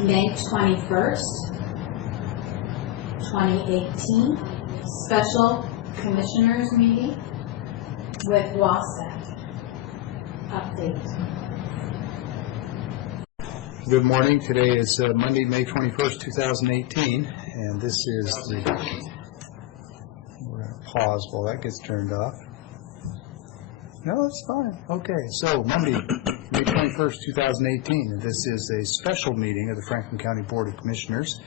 May 21st, 2018, special commissioners meeting with WASAC. Update. Good morning. Today is Monday, May 21st, 2018, and this is the, we're going to pause while that gets turned off. No, it's fine. Okay, so Monday, May 21st, 2018, and this is a special meeting of the Franklin County Board of Commissioners.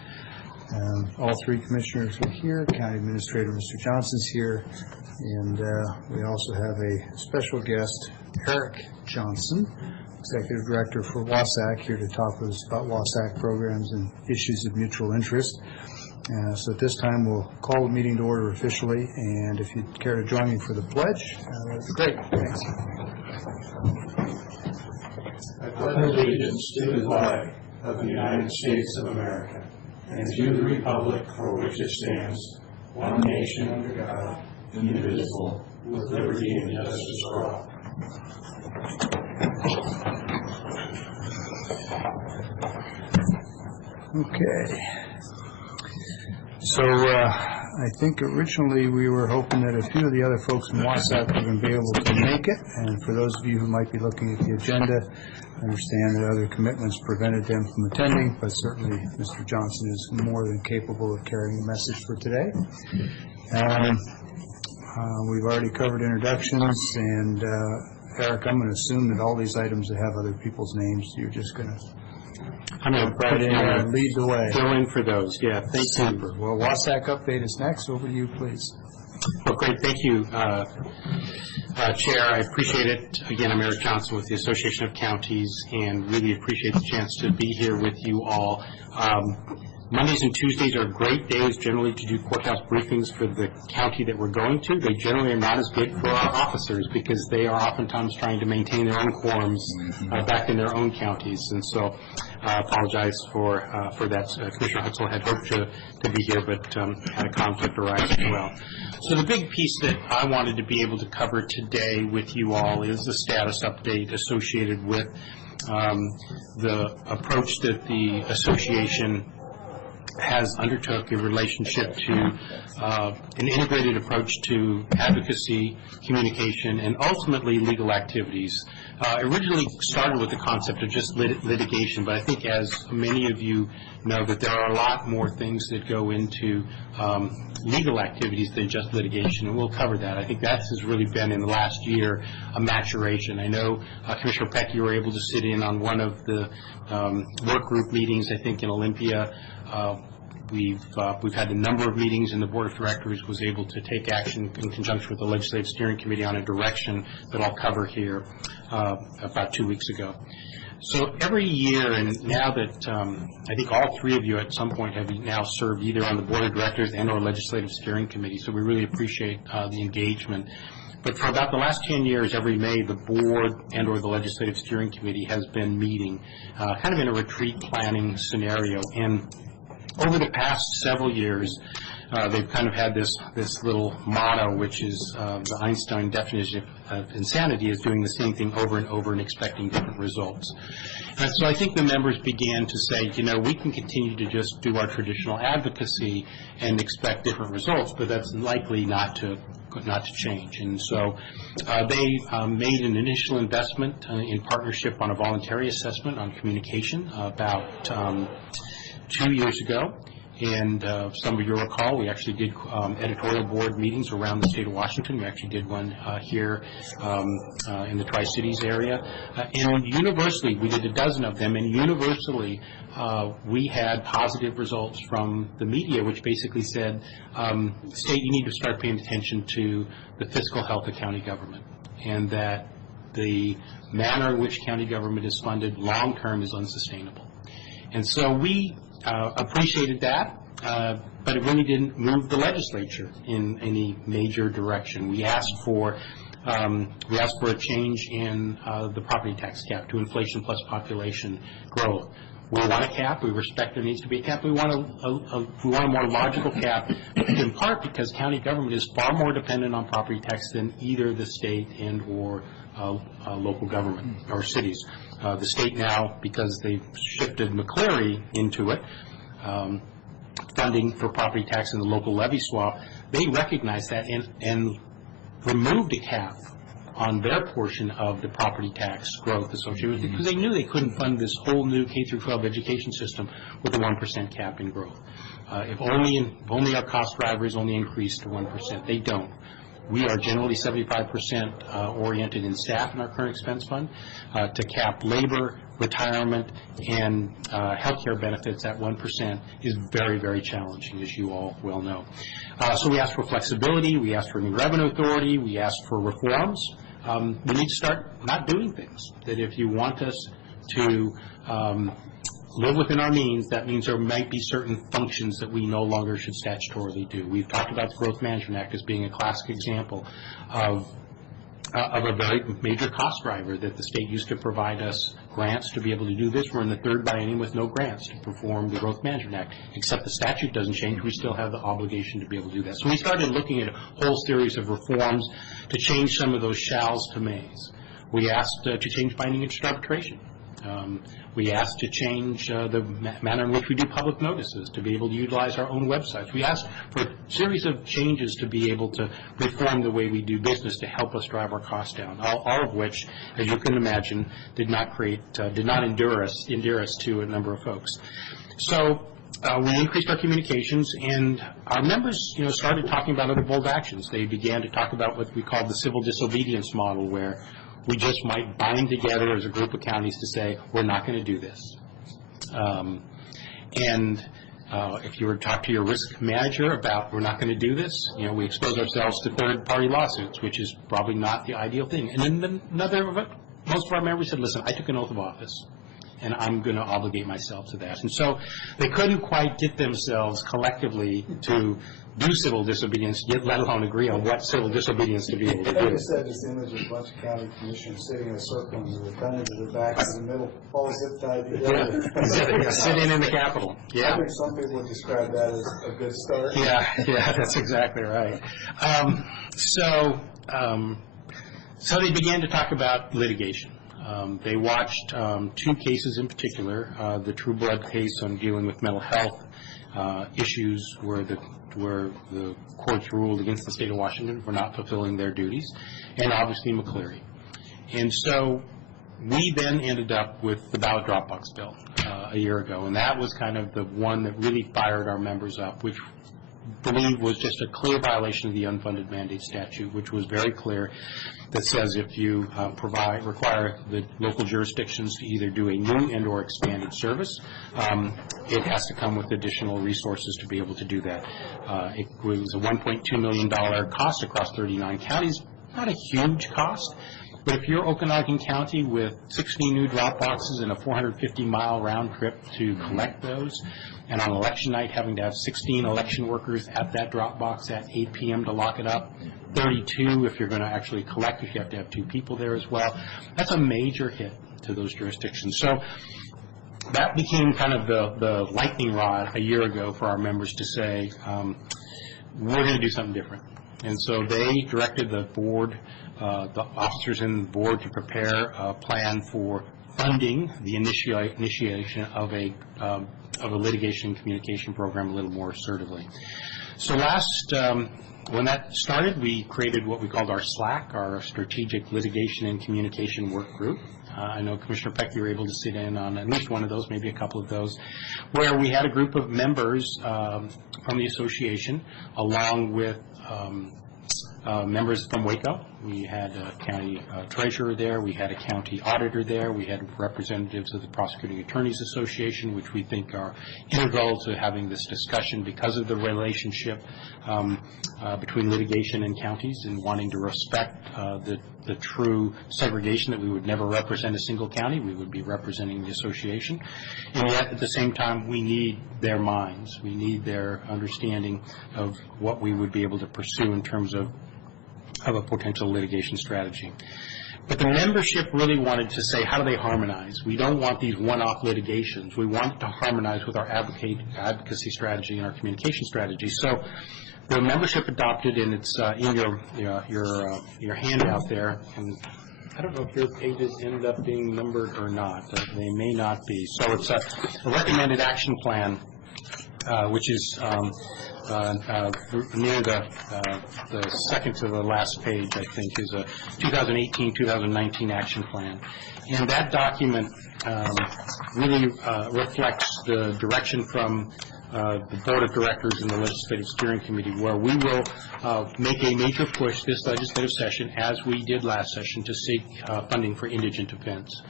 All three commissioners are here. County Administrator Mr. Johnson's here, and we also have a special guest, Eric Johnson, Executive Director for WASAC, here to talk with us about WASAC programs and issues of mutual interest. So at this time, we'll call the meeting to order officially, and if you'd care to join me for the pledge, that would be great. Thanks. I pledge allegiance to the flag of the United States of America and to the republic for which it stands, one nation under God, indivisible, with liberty and justice for all. Okay. So I think originally we were hoping that a few of the other folks from WASAC were going to be able to make it, and for those of you who might be looking at the agenda, I understand that other commitments prevented them from attending, but certainly Mr. Johnson is more than capable of carrying the message for today. We've already covered introductions, and Eric, I'm going to assume that all these items that have other people's names, you're just going to lead the way. Fill in for those, yeah. Thank you. Well, WASAC update is next. Over to you, please. Well, great. Thank you, Chair. I appreciate it. Again, I'm Eric Johnson with the Association of Counties, and really appreciate the chance to be here with you all. Mondays and Tuesdays are great days generally to do courthouse briefings for the county that we're going to. They generally are not as good for our officers because they are oftentimes trying to maintain their own quorums back in their own counties. And so I apologize for that. Commissioner Hutzel had hoped to be here, but had a conflict arise as well. So the big piece that I wanted to be able to cover today with you all is the status update associated with the approach that the association has undertook in relationship to an integrated approach to advocacy, communication, and ultimately legal activities. Originally started with the concept of just litigation, but I think as many of you know that there are a lot more things that go into legal activities than just litigation, and we'll cover that. I think that has really been in the last year a maturation. I know Commissioner Peck, you were able to sit in on one of the work group meetings, I think in Olympia. We've had a number of meetings, and the Board of Directors was able to take action in conjunction with the Legislative Steering Committee on a direction that I'll cover here about 2 weeks ago. So every year, and now that I think all three of you at some point have now served either on the Board of Directors and or Legislative Steering Committee, so we really appreciate the engagement. But for about the last 10 years, every May, the Board and or the Legislative Steering Committee has been meeting kind of in a retreat planning scenario. And over the past several years, they've kind of had this little motto, which is the Einstein definition of insanity is doing the same thing over and over and expecting different results. And so I think the members began to say, you know, we can continue to just do our traditional advocacy and expect different results, but that's likely not to change. And so they made an initial investment in partnership on a voluntary assessment on communication about 2 years ago, and some of you recall we actually did editorial board meetings around the state of Washington. We actually did one here in the Tri-Cities area, and universally we did a dozen of them, and universally we had positive results from the media, which basically said, state, you need to start paying attention to the fiscal health of county government, and that the manner in which county government is funded long-term is unsustainable. And so we appreciated that, but it really didn't move the legislature in any major direction. We asked for a change in the property tax cap to inflation plus population growth. We want a cap. We respect there needs to be a cap. We want a more logical cap, in part because county government is far more dependent on property tax than either the state and or local government or cities. The state now, because they've shifted McCleary into it, funding for property tax and the local levy swap, they recognized that and removed a cap on their portion of the property tax growth associated with it, because they knew they couldn't fund this whole new K-12 education system with a 1% cap in growth. If only our cost drivers only increase to 1%. They don't. We are generally 75% oriented in staff in our current expense fund. To cap labor, retirement, and healthcare benefits at 1% is very, very challenging, as you all well know. So we asked for flexibility, we asked for a new revenue authority, we asked for reforms. We need to start not doing things. That if you want us to live within our means, that means there might be certain functions that we no longer should statutorily do. We've talked about the Growth Management Act as being a classic example of a very major cost driver, that the state used to provide us grants to be able to do this. We're in the third biennium with no grants to perform the Growth Management Act, except the statute doesn't change. We still have the obligation to be able to do that. So we started looking at a whole series of reforms to change some of those shalls to mays. We asked to change binding interest arbitration. We asked to change the manner in which we do public notices, to be able to utilize our own websites. We asked for a series of changes to be able to reform the way we do business to help us drive our costs down, all of which, as you can imagine, did not endear us to a number of folks. So we increased our communications, and our members, started talking about other bold actions. They began to talk about what we call the civil disobedience model, where we just might bind together as a group of counties to say, we're not going to do this. If you were to talk to your risk manager about we're not going to do this, we expose ourselves to third-party lawsuits, which is probably not the ideal thing. And then most of our members said, listen, I took an oath of office, and I'm going to obligate myself to that. And so they couldn't quite get themselves collectively to do civil disobedience, yet let alone agree on what civil disobedience to be able to do. I just had this image of a bunch of county commissioners sitting in a circle, and the gun into their backs in the middle, all zip tied together. Yeah, sitting in the Capitol. Yeah. I think some people would describe that as a good start. Yeah, that's exactly right. So they began to talk about litigation. They watched two cases in particular, the True Blood case on dealing with mental health issues where the courts ruled against the state of Washington for not fulfilling their duties, and obviously McCleary. And so we then ended up with the ballot Dropbox bill a year ago, and that was kind of the one that really fired our members up, which I believe was just a clear violation of the unfunded mandate statute, which was very clear, that says if you require the local jurisdictions to either do a new and or expanded service, it has to come with additional resources to be able to do that. It was a $1.2 million cost across 39 counties, not a huge cost. But if you're Okanagan County with 16 new drop boxes and a 450-mile round trip to collect those, and on election night having to have 16 election workers at that drop box at 8 p.m. to lock it up, 32 if you're going to actually collect, if you have to have 2 people there as well, that's a major hit to those jurisdictions. So that became kind of the lightning rod a year ago for our members to say, we're going to do something different. And so they directed the board, the officers in the board, to prepare a plan for funding the initiation of a litigation communication program a little more assertively. So when that started, we created what we called our SLAC, our Strategic Litigation and Communication Work Group. I know, Commissioner Peck, you were able to sit in on at least one of those, maybe a couple of those, where we had a group of members from the association, along with members from Waco. We had a county treasurer there. We had a county auditor there. We had representatives of the Prosecuting Attorneys Association, which we think are integral to having this discussion because of the relationship between litigation and counties, and wanting to respect the true segregation, that we would never represent a single county. We would be representing the association. And yet, at the same time, we need their minds. We need their understanding of what we would be able to pursue in terms of a potential litigation strategy. But the membership really wanted to say, how do they harmonize? We don't want these one-off litigations. We want to harmonize with our advocacy strategy and our communication strategy. So the membership adopted, and it's in your handout there, and I don't know if your pages end up being numbered or not. They may not be. So it's a recommended action plan, which is near the second to the last page, I think, is a 2018-2019 action plan. And that document really reflects the direction from the Board of Directors and the Legislative Steering Committee, where we will make a major push this legislative session, as we did last session, to seek funding for indigent defense.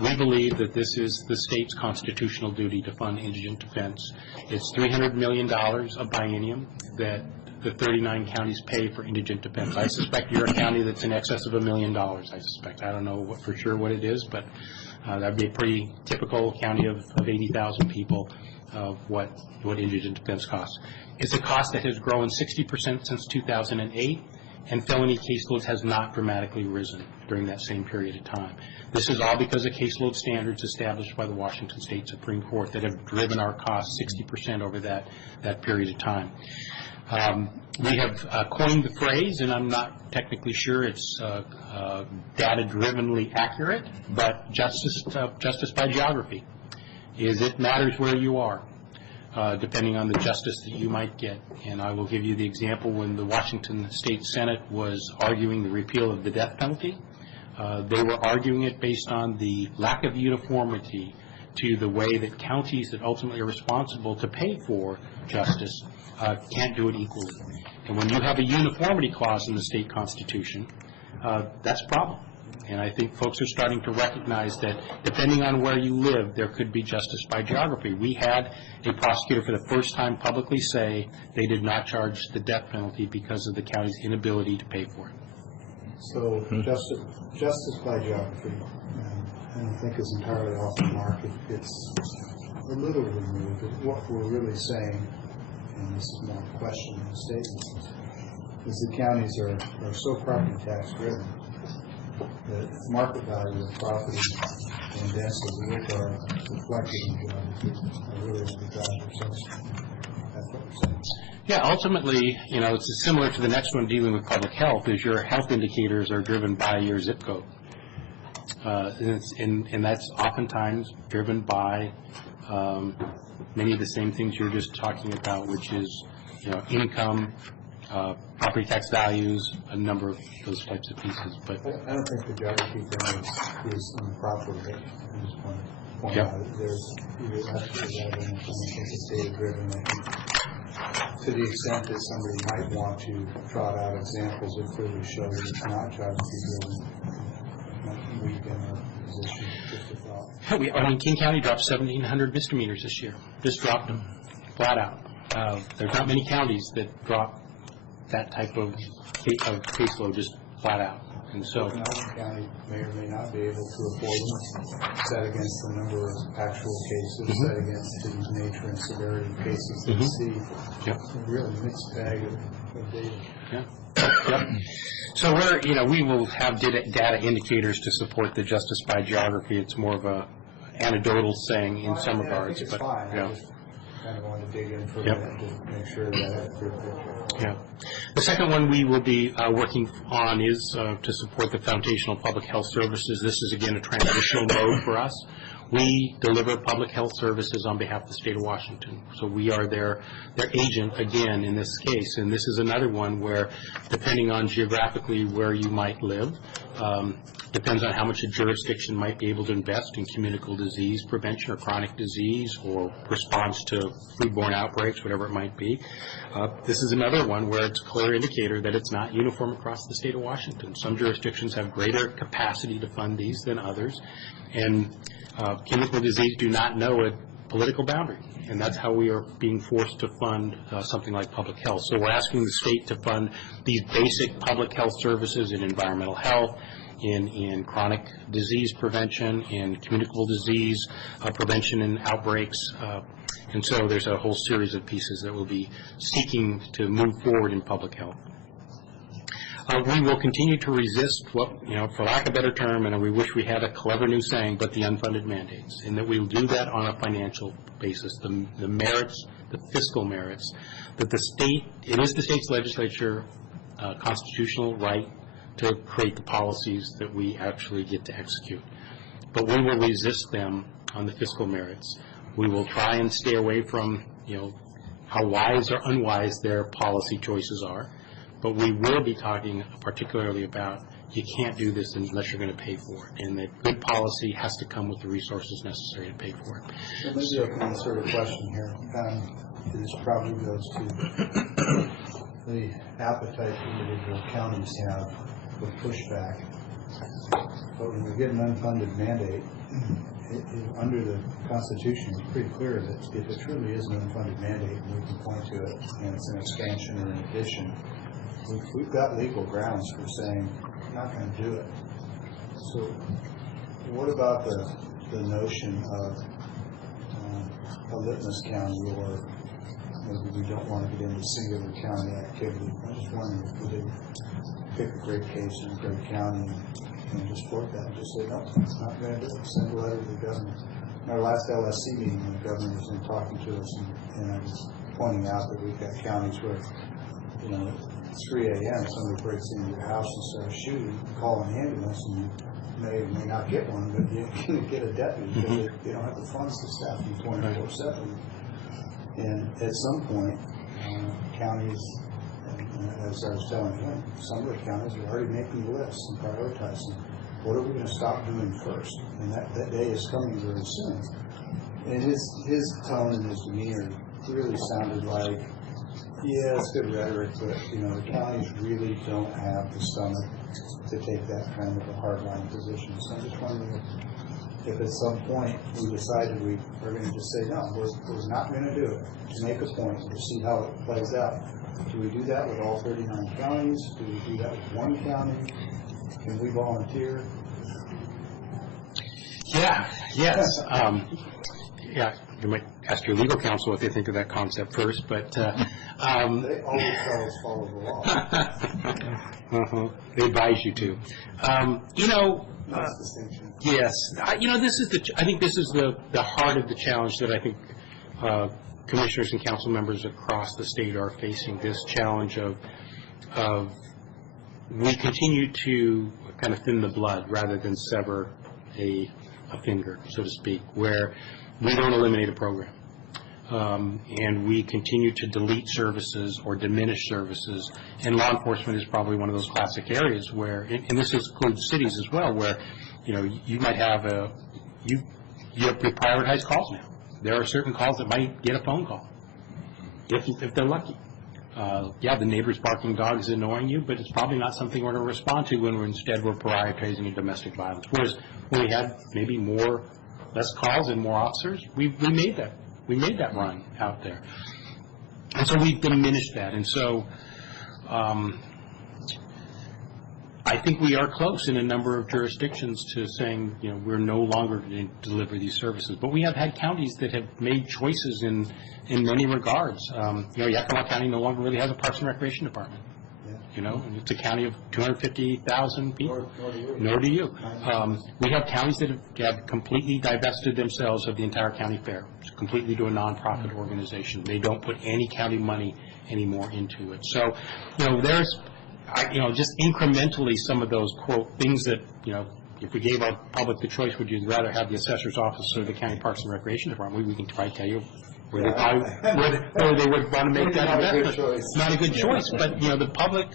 We believe that this is the state's constitutional duty to fund indigent defense. It's $300 million a biennium that the 39 counties pay for indigent defense. I suspect you're a county that's in excess of $1 million, I suspect. I don't know for sure what it is, but that would be a pretty typical county of 80,000 people of what indigent defense costs. It's a cost that has grown 60% since 2008, and felony caseload has not dramatically risen during that same period of time. This is all because of caseload standards established by the Washington State Supreme Court that have driven our costs 60% over that period of time. We have coined the phrase, and I'm not technically sure it's data-drivenly accurate, but justice by geography. It matters where you are, depending on the justice that you might get. And I will give you the example when the Washington State Senate was arguing the repeal of the death penalty. They were arguing it based on the lack of uniformity to the way that counties that ultimately are responsible to pay for justice can't do it equally. And when you have a uniformity clause in the state constitution, that's a problem. And I think folks are starting to recognize that depending on where you live, there could be justice by geography. We had a prosecutor for the first time publicly say they did not charge the death penalty because of the county's inability to pay for it. So justice by geography, I don't think is entirely off the mark. It's a little removed. What we're really saying, and this is more a question than a statement, is the counties are so property tax driven that market value of property and density, which are reflected in geography, are really the drivers. So that's what we're saying. Yeah, ultimately, it's similar to the next one dealing with public health, is your health indicators are driven by your zip code. And that's oftentimes driven by many of the same things you're just talking about, which is, income, property tax values, a number of those types of pieces. But I don't think the geography thing is improper. I just want to point out that you're absolutely right, and I think it's data-driven. I think to the extent that somebody might want to trot out examples that clearly show that it's not geography-driven, we've been in our position. Just a thought. King County dropped 1,700 misdemeanors this year. Just dropped them, flat out. There's not many counties that drop that type of caseload just flat out. And so Alvin County may or may not be able to afford them, set against the number of actual cases, set against the nature and severity of cases that we see. A real mixed bag of data. So we will have data indicators to support the justice by geography. It's more of a anecdotal saying in some regards. I think it's fine. I just kind of want to dig in for a minute to make sure that I have a clear picture. Yeah. The second one we will be working on is to support the foundational public health services. This is, again, a transitional mode for us. We deliver public health services on behalf of the state of Washington. So we are their agent, again, in this case. And this is another one where, depending on geographically where you might live, depends on how much a jurisdiction might be able to invest in communicable disease prevention or chronic disease or response to foodborne outbreaks, whatever it might be. This is another one where it's a clear indicator that it's not uniform across the state of Washington. Some jurisdictions have greater capacity to fund these than others. And chemical disease do not know a political boundary, and that's how we are being forced to fund something like public health. So we're asking the state to fund these basic public health services in environmental health, in chronic disease prevention, in communicable disease prevention and outbreaks. And so there's a whole series of pieces that we'll be seeking to move forward in public health. We will continue to resist what, for lack of a better term, and we wish we had a clever new saying, but the unfunded mandates, and that we'll do that on a financial basis. The merits, the fiscal merits, that it is the state's legislature constitutional right to create the policies that we actually get to execute. But we will resist them on the fiscal merits. We will try and stay away from, how wise or unwise their policy choices are. But we will be talking particularly about you can't do this unless you're going to pay for it, and that good policy has to come with the resources necessary to pay for it. Well, maybe I can insert a question here. This probably goes to the appetite individual counties have for pushback. But when you get an unfunded mandate, under the Constitution, it's pretty clear that if it truly is an unfunded mandate, and we can point to it, and it's an expansion or an addition, we've got legal grounds for saying, we're not going to do it. So what about the notion of a litmus county, or maybe we don't want to get into singular county activity? I just wondering if we didn't pick a great case in a great county and just support that and just say, no, it's not going to do it. Send a letter to the governor. In our last LSC meeting, when the governor was in talking to us, and I was pointing out that we've got counties where, at 3 a.m. somebody breaks into your house and starts shooting, call an ambulance, and you may or may not get one, but you're going to get a deputy because they don't have the funds to staff you 24/7. And at some point, counties, as I was telling him, some of the counties are already making lists and prioritizing. What are we going to stop doing first? And that day is coming very soon. And his tone and his demeanor really sounded like, yeah, it's good rhetoric, but the counties really don't have the stomach to take that kind of a hardline position. So I'm just wondering if at some point we decided we are going to just say, no, we're not going to do it, to make a point and to see how it plays out. Do we do that with all 39 counties? Do we do that with one county? Can we volunteer? Yes. You might ask your legal counsel what they think of that concept first, but... They always tell us follow the law. They advise you to. Nice distinction. Yes. I think this is the heart of the challenge that I think commissioners and council members across the state are facing, this challenge of we continue to kind of thin the blood rather than sever a finger, so to speak, where we don't eliminate a program. And we continue to delete services or diminish services. And law enforcement is probably one of those classic areas where, and this includes cities as well, where, you might have you have prioritized calls now. There are certain calls that might get a phone call, if they're lucky. The neighbor's barking dog is annoying you, but it's probably not something we're going to respond to when we're prioritizing domestic violence. Whereas when we had maybe less calls and more officers, we made that run out there. And so we've diminished that. And so I think we are close in a number of jurisdictions to saying, we're no longer going to deliver these services. But we have had counties that have made choices in many regards. Yakima County no longer really has a Parks and Recreation Department. And it's a county of 250,000 people. Nor do you. We have counties that have completely divested themselves of the entire county fair, completely to a nonprofit organization. They don't put any county money anymore into it. So, there's, just incrementally some of those, quote, things that, if we gave our public the choice, would you rather have the assessor's office or the county Parks and Recreation Department? We can probably tell you where they would want to make that investment. It's not a good choice, but the public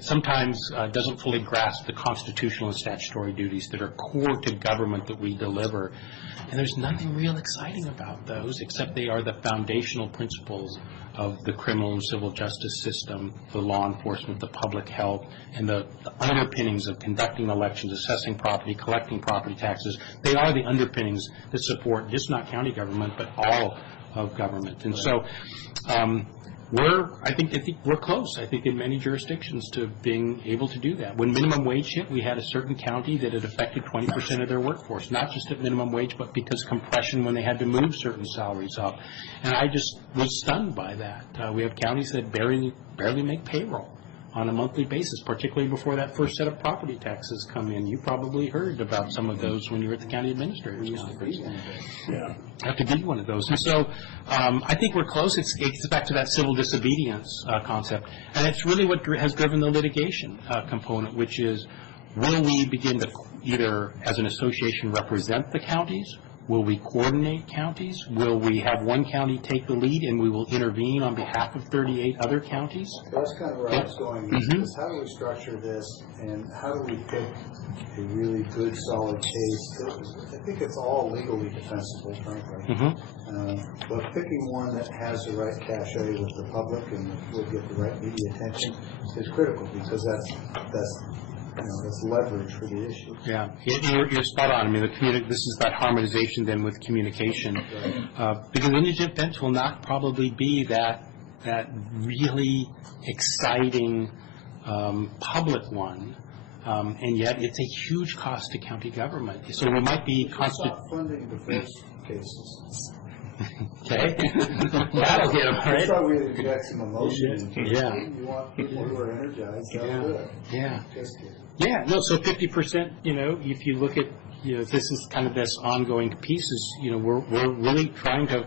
sometimes doesn't fully grasp the constitutional and statutory duties that are core to government that we deliver, and there's nothing real exciting about those except they are the foundational principles of the criminal and civil justice system, the law enforcement, the public health, and the underpinnings of conducting elections, assessing property, collecting property taxes. They are the underpinnings that support just not county government, but all of government. And so I think we're close, I think, in many jurisdictions to being able to do that. When minimum wage hit, we had a certain county that it affected 20% of their workforce, not just at minimum wage, but because compression when they had to move certain salaries up. And I just was stunned by that. We have counties that barely make payroll on a monthly basis, particularly before that first set of property taxes come in. You probably heard about some of those when you were at the county administrator's conference. Have to be one of those. And so I think we're close. It gets back to that civil disobedience concept. And it's really what has driven the litigation component, which is, will we begin to either, as an association, represent the counties? Will we coordinate counties? Will we have one county take the lead and we will intervene on behalf of 38 other counties? That's kind of where I was going, is how do we structure this, and how do we pick a really good, solid case? I think it's all legally defensible, frankly. But picking one that has the right cachet with the public and will get the right media attention is critical, because that's leverage for the issue. Yeah, you're spot on. I mean, this is that harmonization then with communication, because indigent defense will not probably be that really exciting public one, and yet it's a huge cost to county government. So we might be Stop funding divorce cases. Okay, that'll get them, I right? thought we had inject some emotion. Yeah. You want people who are energized, that'll do it. Yeah. Just kidding. Yeah, no, so 50%, if you look at, this is kind of this ongoing piece is, we're really trying to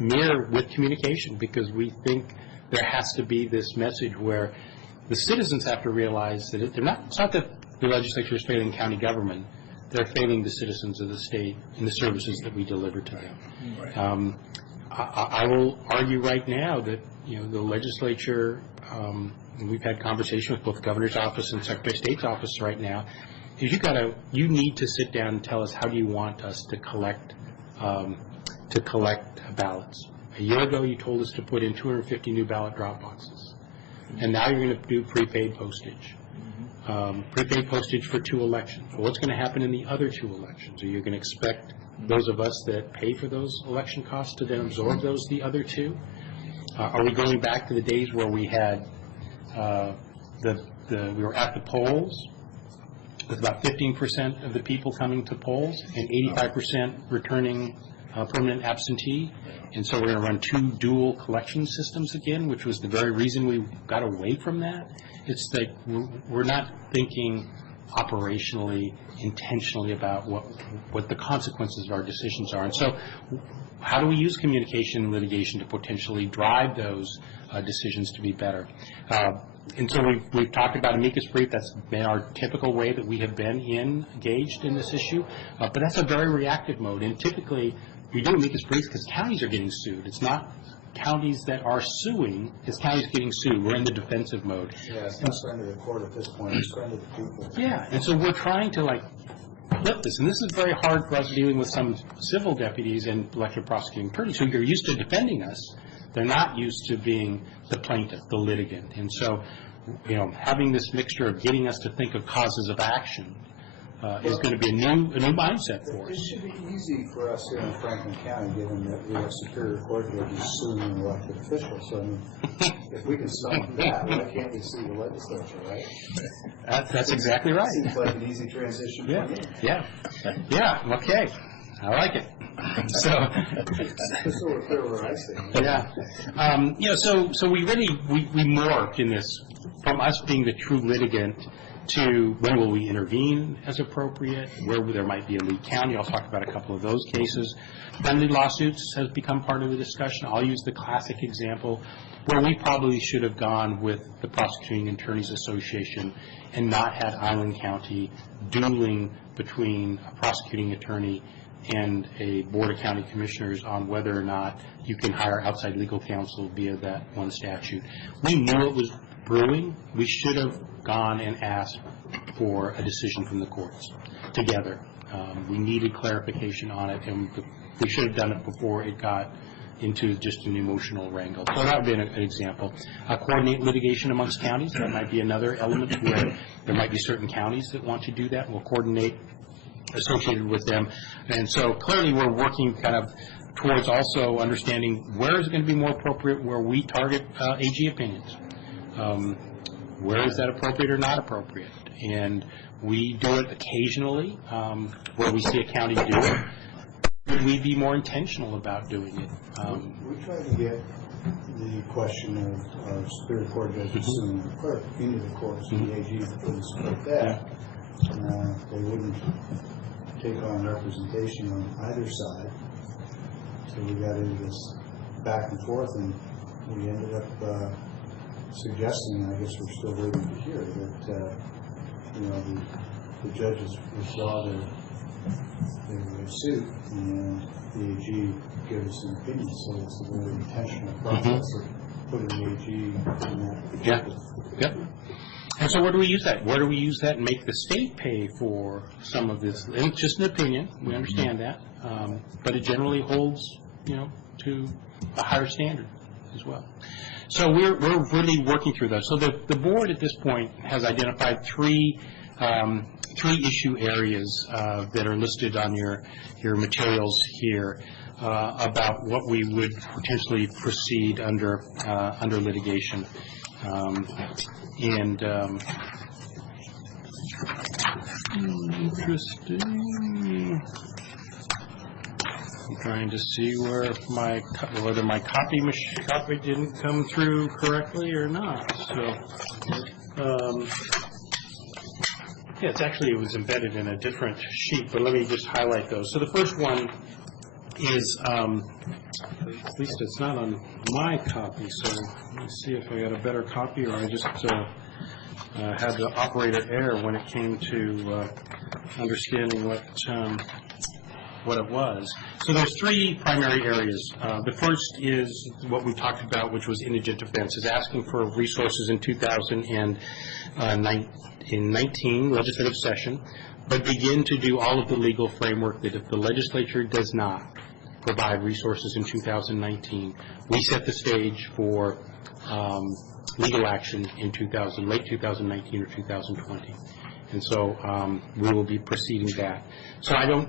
mirror with communication, because we think there has to be this message where the citizens have to realize that it's not that the legislature is failing county government, they're failing the citizens of the state and the services that we deliver to them. Right. I will argue right now that, the legislature, and we've had conversation with both the governor's office and Secretary of State's office right now, is you need to sit down and tell us, how do you want us to collect ballots? A year ago, you told us to put in 250 new ballot drop boxes, and now you're going to do prepaid postage. Prepaid postage for 2 elections. Well, what's going to happen in the other 2 elections? Are you going to expect those of us that pay for those election costs to then absorb the other 2? Are we going back to the days where we had we were at the polls with about 15% of the people coming to polls and 85% returning permanent absentee? And so we're going to run 2 dual collection systems again, which was the very reason we got away from that. It's that we're not thinking operationally, intentionally about what the consequences of our decisions are. And so how do we use communication and litigation to potentially drive those decisions to be better? And so we've talked about amicus brief. That's been our typical way that we have been engaged in this issue. But that's a very reactive mode. And typically, we do amicus briefs because counties are getting sued. It's not counties that are suing, it's counties getting sued. We're in the defensive mode. Yeah, it's not friend of the court at this point, it's friend of the people. Yeah, and so we're trying to flip this, and this is very hard for us dealing with some civil deputies and elected prosecuting attorneys who are used to defending us. They're not used to being the plaintiff, the litigant. And so, having this mixture of getting us to think of causes of action is going to be a new mindset for It us. should be easy for us here in Franklin County, given that we have Superior Court judges suing elected officials. So, if we can stop that, why can't we sue the legislature, right? That's exactly right. Seems like an easy transition for me. Yeah, okay. I like it. So, Just so we're clear where I stand. yeah. So we morphed in this from us being the true litigant to when will we intervene as appropriate, where there might be a lead county. I'll talk about a couple of those cases. Friendly lawsuits has become part of the discussion. I'll use the classic example where we probably should have gone with the Prosecuting Attorneys Association and not had Island County dueling between a prosecuting attorney and a board of county commissioners on whether or not you can hire outside legal counsel via that one statute. We knew it was brewing. We should have gone and asked for a decision from the courts together. We needed clarification on it, and we should have done it before it got into just an emotional wrangle. So that would be an example. Coordinate litigation amongst counties. That might be another element where there might be certain counties that want to do that. We'll coordinate associated with them. And so clearly we're working kind of towards also understanding where is it going to be more appropriate where we target AG opinions. Where is that appropriate or not appropriate? And we do it occasionally where we see a county do it. Would we be more intentional about doing it? We try to get the question of our Superior Court judges suing the clerk into the courts, and the AG wouldn't support that. They wouldn't take on representation on either side. So we got into this back and forth, and we ended up suggesting, and I guess we're still waiting to hear, that the judges withdraw their suit, and the AG gives an opinion. So it's a very intentional process of putting the AG in that. Yeah. And so where do we use that? Where do we use that and make the state pay for some of this? And it's just an opinion. We understand that. But it generally holds, to a higher standard as well. So we're really working through those. So the board at this point has identified three issue areas that are listed on your materials here about what we would potentially proceed under litigation. Interesting. I'm trying to see whether my copy didn't come through correctly or not. So, it was embedded in a different sheet, but let me just highlight those. So the first one is, at least it's not on my copy, so let me see if I got a better copy, or I just had the operator error when it came to understanding what it was. So there's three primary areas. The first is what we talked about, which was indigent defense, is asking for resources in 2019 legislative session, but begin to do all of the legal framework that if the legislature does not provide resources in 2019, we set the stage for legal action in late 2019 or 2020. And so we will be proceeding that. So I don't,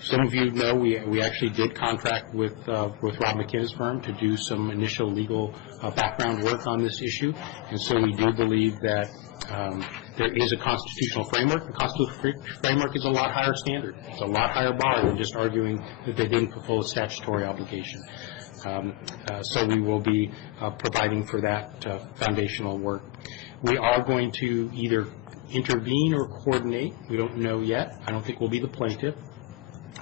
some of you know we actually did contract with Rob McKenna's firm to do some initial legal background work on this issue. And so we do believe that there is a constitutional framework. The constitutional framework is a lot higher standard. It's a lot higher bar than just arguing that they didn't fulfill a statutory obligation. So we will be providing for that foundational work. We are going to either intervene or coordinate. We don't know yet. I don't think we'll be the plaintiff.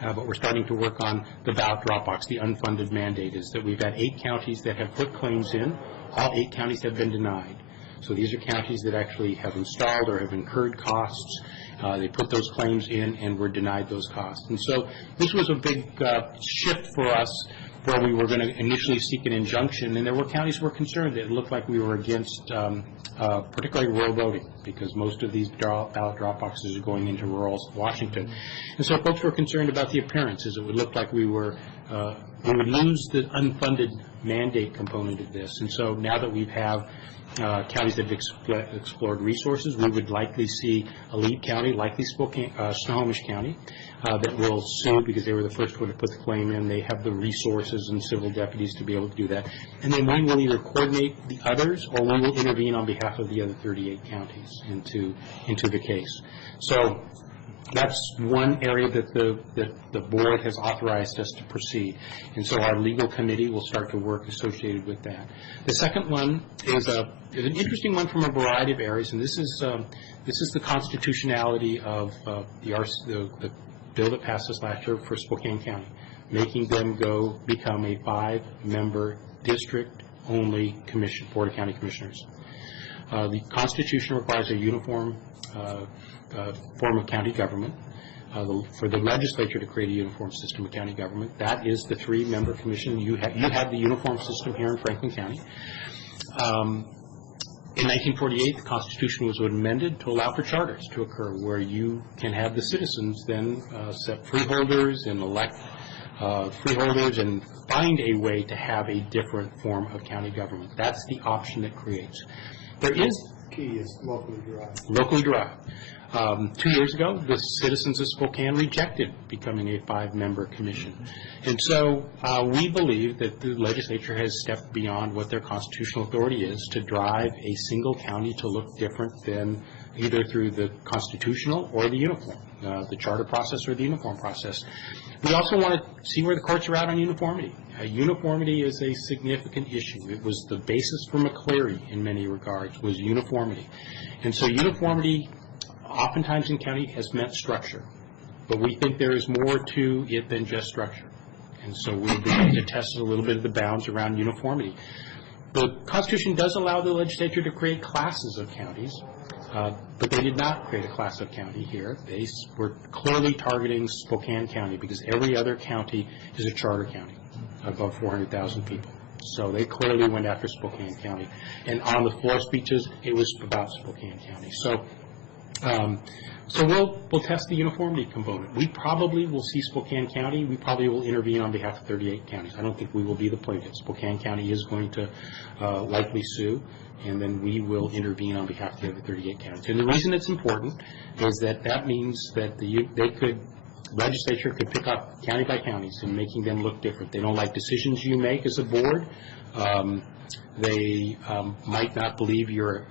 But we're starting to work on the ballot drop box. The unfunded mandate is that we've had 8 counties that have put claims in. All 8 counties have been denied. So these are counties that actually have installed or have incurred costs. They put those claims in and were denied those costs. And so this was a big shift for us, where we were going to initially seek an injunction, and there were counties who were concerned that it looked like we were against particularly rural voting, because most of these ballot drop boxes are going into rural Washington. And so folks were concerned about the appearances. It would look like we would lose the unfunded mandate component of this. And so now that we have counties that have explored resources, we would likely see a lead county, likely Snohomish County, that will sue because they were the first one to put the claim in. They have the resources and civil deputies to be able to do that. And then we will either coordinate the others, or we will intervene on behalf of the other 38 counties into the case. So that's one area that the board has authorized us to proceed. And so our legal committee will start to work associated with that. The second one is an interesting one from a variety of areas, and this is the constitutionality of the bill that passed us last year for Spokane County, making them become a 5-member district-only commission, Board of County Commissioners. The Constitution requires a uniform form of county government. For the legislature to create a uniform system of county government, that is the 3-member commission. You have the uniform system here in Franklin County. In 1948, the Constitution was amended to allow for charters to occur, where you can have the citizens then set freeholders and elect freeholders and find a way to have a different form of county government. That's the option it creates. There is Key is locally derived. Locally derived. 2 years ago, the citizens of Spokane rejected becoming a 5-member commission. And so we believe that the legislature has stepped beyond what their constitutional authority is to drive a single county to look different than either through the constitutional or the uniform, the charter process or the uniform process. We also want to see where the courts are at on uniformity. Uniformity is a significant issue. It was the basis for McCleary in many regards, was uniformity. And so uniformity oftentimes in county has meant structure, but we think there is more to it than just structure. And so we're beginning to test a little bit of the bounds around uniformity. The Constitution does allow the legislature to create classes of counties, but they did not create a class of county here. They were clearly targeting Spokane County because every other county is a charter county above 400,000 people. So they clearly went after Spokane County. And on the floor speeches, it was about Spokane County. So we'll test the uniformity component. We probably will see Spokane County. We probably will intervene on behalf of 38 counties. I don't think we will be the plaintiff. Spokane County is going to likely sue, and then we will intervene on behalf of the other 38 counties. And the reason it's important is that means that legislature could pick up county by counties and making them look different. They don't like decisions you make as a board. They might not believe you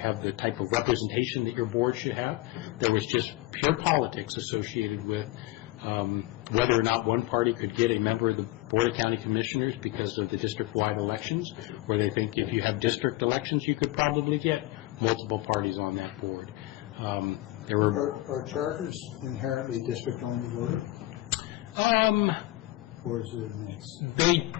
have the type of representation that your board should have. There was just pure politics associated with whether or not one party could get a member of the Board of County Commissioners because of the district-wide elections, where they think if you have district elections, you could probably get multiple parties on that board. Are charters inherently district-only voting? Or is it a mix?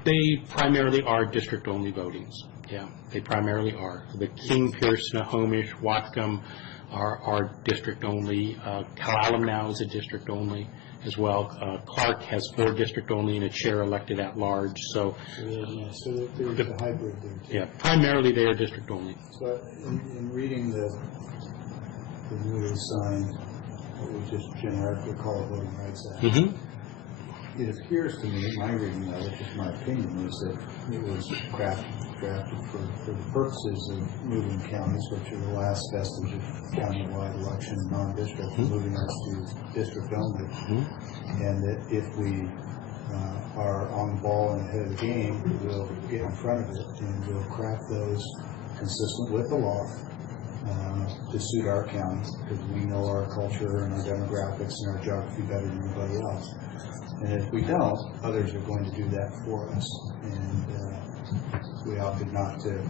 They primarily are district-only votings. Yeah, they primarily are. The King, Pierce, Snohomish, Whatcom are district-only. Calallam now is a district-only as well. Clark has 4 district-only and a chair elected at large. So there's a hybrid there, too. Yeah, primarily they are district-only. So in reading the newly signed, what we just generically call a Voting Rights Act, it appears to me, my reading of it, just my opinion, is that it was drafted for the purposes of moving counties, which are the last vestige of county-wide election, non-district, moving us to district only, and that if we are on the ball and ahead of the game, we'll get in front of it and we'll craft those consistent with the law to suit our county, because we know our culture and our demographics and our geography better than anybody else. And if we don't, others are going to do that for us, and we opted not to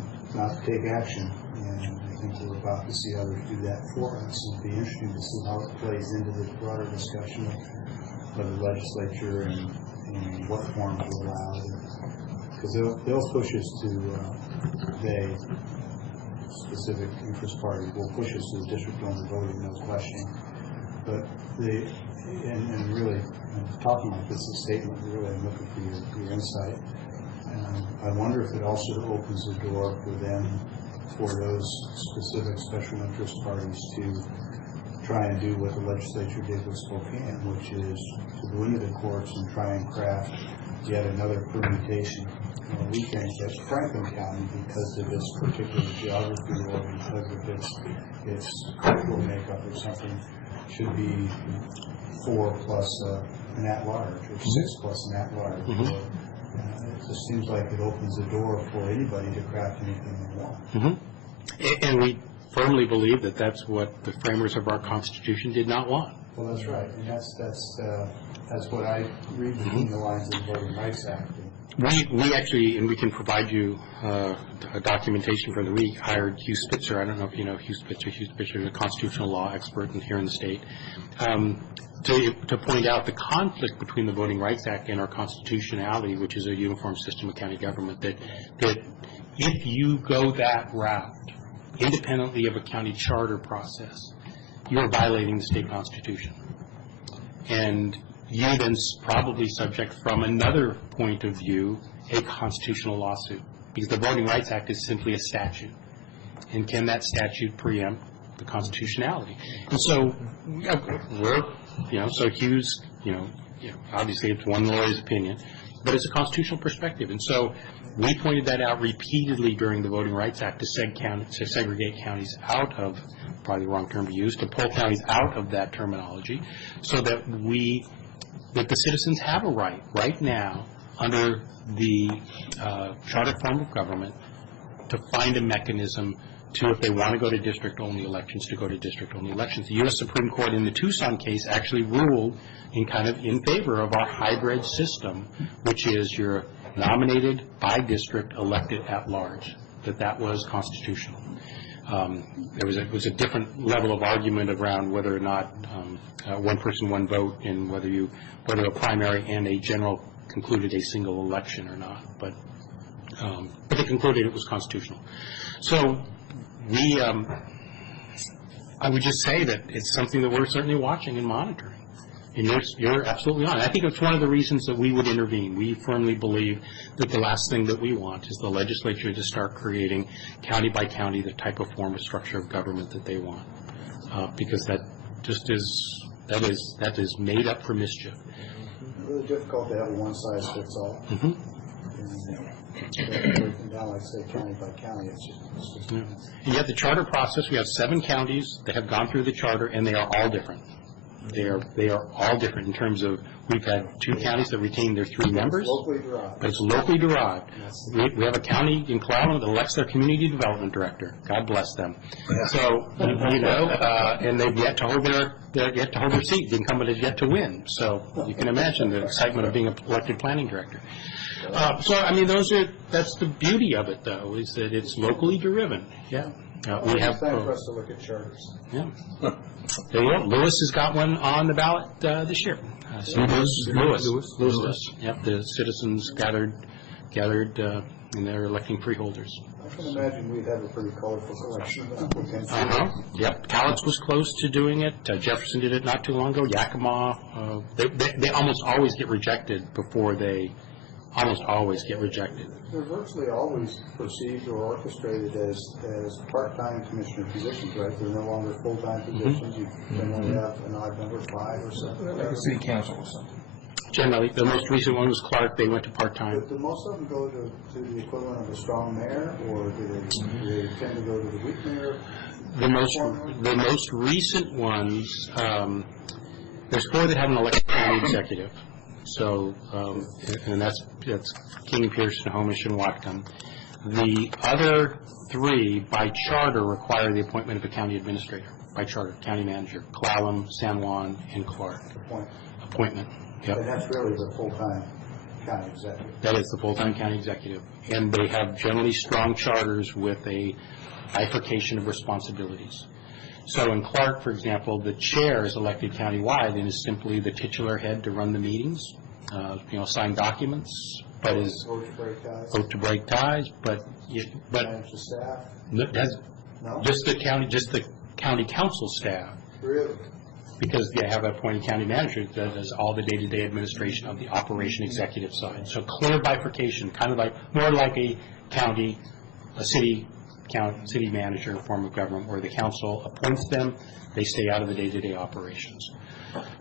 take action. And I think we're about to see others do that for us. It'll be interesting to see how it plays into this broader discussion of the legislature and what forms are allowed, because they'll push us to specific interest parties will push us to district-only voting, no question. But and really, talking like this is a statement, really I'm looking for your insight. I wonder if it also opens the door for them, for those specific special interest parties to try and do what the legislature did with Spokane, which is to go into the courts and try and craft yet another permutation. We think that Franklin County, because of its particular geography or because of its cultural makeup or something, should be 4 plus an at-large, or 6 plus an at-large. It just seems like it opens the door for anybody to craft anything they want. And we firmly believe that that's what the framers of our Constitution did not want. Well, that's right, and that's what I read between the lines of the Voting Rights Act. We actually, and we can provide you a documentation for we hired Hugh Spitzer. I don't know if you know Hugh Spitzer. Hugh Spitzer is a constitutional law expert here in the state. To point out the conflict between the Voting Rights Act and our constitutionality, which is a uniform system of county government, that if you go that route, independently of a county charter process, you're violating the state constitution. And you then probably subject, from another point of view, a constitutional lawsuit, because the Voting Rights Act is simply a statute. And can that statute preempt the constitutionality? And so so Hugh's, obviously it's one lawyer's opinion, but it's a constitutional perspective. And so we pointed that out repeatedly during the Voting Rights Act to segregate counties out of, probably the wrong term to use, to pull counties out of that terminology, so that the citizens have a right now under the charter form of government to find a mechanism to, if they want to go to district-only elections, to go to district-only elections. The U.S. Supreme Court in the Tucson case actually ruled in favor of our hybrid system, which is you're nominated by district, elected at large, that was constitutional. There was a different level of argument around whether or not one person, one vote, and whether a primary and a general concluded a single election or not, but they concluded it was constitutional. So I would just say that it's something that we're certainly watching and monitoring. And you're absolutely on. I think it's one of the reasons that we would intervene. We firmly believe that the last thing that we want is the legislature to start creating county by county the type of form of structure of government that they want, because that just that is made up for mischief. It's really difficult to have a one-size-fits-all. Mm-hmm. Breaking down, like say, county by county, it's just And yet the charter process, we have 7 counties that have gone through the charter, and they are all different. They are all different in terms of, we've had 2 counties that retain their 3 members. locally derived. But it's locally derived. We have a county in Clallam that elects their community development director. God bless them. So, and they've yet to hold their seat. The incumbent has yet to win. So you can imagine the excitement of being an elected planning director. So, I mean, that's the beauty of it, though, is that it's locally driven. Yeah. We have. It's time for us to look at charters. Yeah. There you go. Lewis has got one on the ballot this year. Lewis. Yep. The citizens gathered, and they're electing freeholders. I can imagine we'd have a pretty colorful selection of applicants. Yep. Cowlitz was close to doing it. Jefferson did it not too long ago. Yakima. They almost always get rejected before they. Almost always get rejected. They're virtually always perceived or orchestrated as part-time commissioner positions, right? They're no longer full-time positions. You generally have an odd number, 5 or something. Like a city council or something. Generally, the most recent one was Clark. They went to part-time. But do most of them go to the equivalent of a strong mayor, or do they tend to go to the weak mayor? The most recent ones, there's 4 that have an elected county executive. So, and that's King, Pierce, Snohomish, and Whatcom. The other 3, by charter, require the appointment of a county administrator, by charter, county manager, Clallam, San Juan, and Clark. Appointment. Yep. And that's really the full-time county executive. That is the full-time county executive. And they have generally strong charters with a bifurcation of responsibilities. So in Clark, for example, the chair is elected countywide and is simply the titular head to run the meetings, sign documents, but is vote to break ties, but manage the staff. That's just the county council staff. Really? Because they have an appointed county manager that does all the day-to-day administration of the operation executive side. So clear bifurcation, kind of like more like a city manager form of government where the council appoints them, they stay out of the day-to-day operations.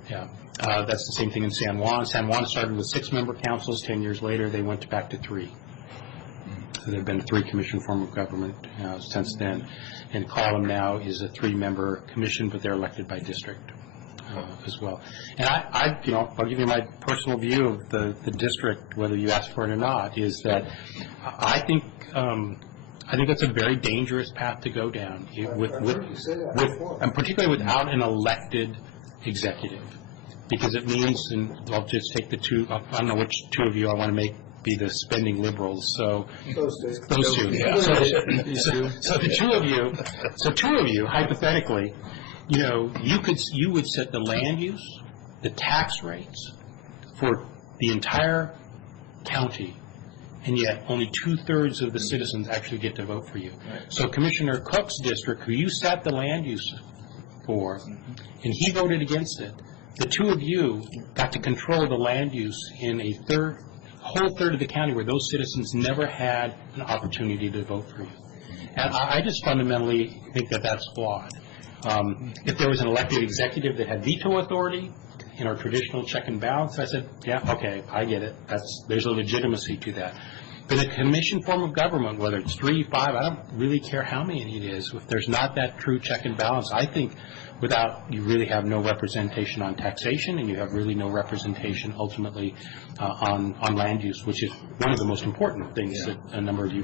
Yeah, that's the same thing in San Juan. San Juan started with 6-member councils. 10 years later, they went back to 3. So there have been a 3-commission form of government since then. And Clallam now is a 3-member commission, but they're elected by district as well. And I'll give you my personal view of the district, whether you ask for it or not, is that I think that's a very dangerous path to go down, and particularly without an elected executive, because it means, and I'll just take the 2. I don't know which 2 of you I want to make be the spending liberals. So those 2. Yeah. So the 2 of you, hypothetically, you would set the land use, the tax rates for the entire county. And yet only 2/3 of the citizens actually get to vote for you. Right. So Commissioner Cook's district, who you set the land use for, and he voted against it, the 2 of you got to control the land use in a whole third of the county where those citizens never had an opportunity to vote for you. And I just fundamentally think that that's flawed. If there was an elected executive that had veto authority, in our traditional check and balance, I said, yeah, okay, I get it. There's a legitimacy to that. But a commission form of government, whether it's 3, 5, I don't really care how many it is, if there's not that true check and balance, I think you really have no representation on taxation, and you have really no representation ultimately on land use, which is one of the most important things that a number of you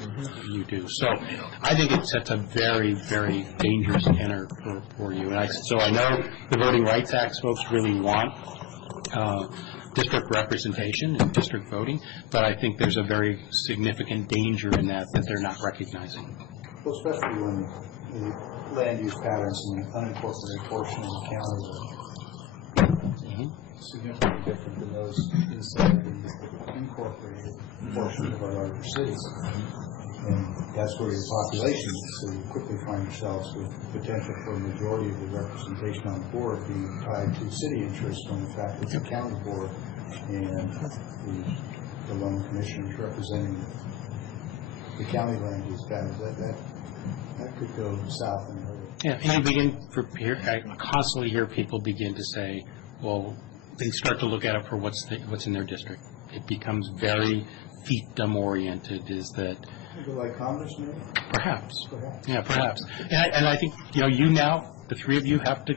do. So I think it sets a very, very dangerous tenor for you. And so I know the Voting Rights Act folks really want district representation and district voting, but I think there's a very significant danger in that they're not recognizing. Well, especially when the land use patterns in the unincorporated portion of the county are significantly different than those inside the incorporated portion of our larger cities. And that's where your population is, so you quickly find yourselves with potential for a majority of the representation on the board being tied to city interests when in fact it's a county board and the lone commissioners representing the county land use patterns. That could go south and north. Yeah, and I constantly hear people begin to say, well, they start to look at it for what's in their district. It becomes very fiefdom oriented. Is that like Congress, maybe? Perhaps. Yeah, perhaps. And I think you now, the three of you have to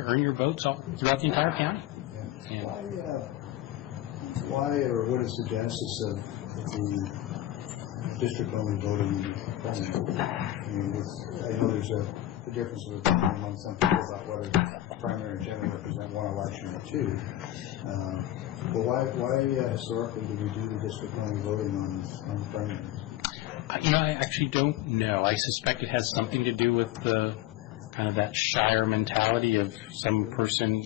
earn your votes all throughout the entire county. Yeah. Why or what is the genesis of the district only voting? I mean, I know there's a difference among some people about whether primary and general represent one election or two. But why historically do we do the district only voting on primaries? I actually don't know. I suspect it has something to do with the kind of that Shire mentality of some person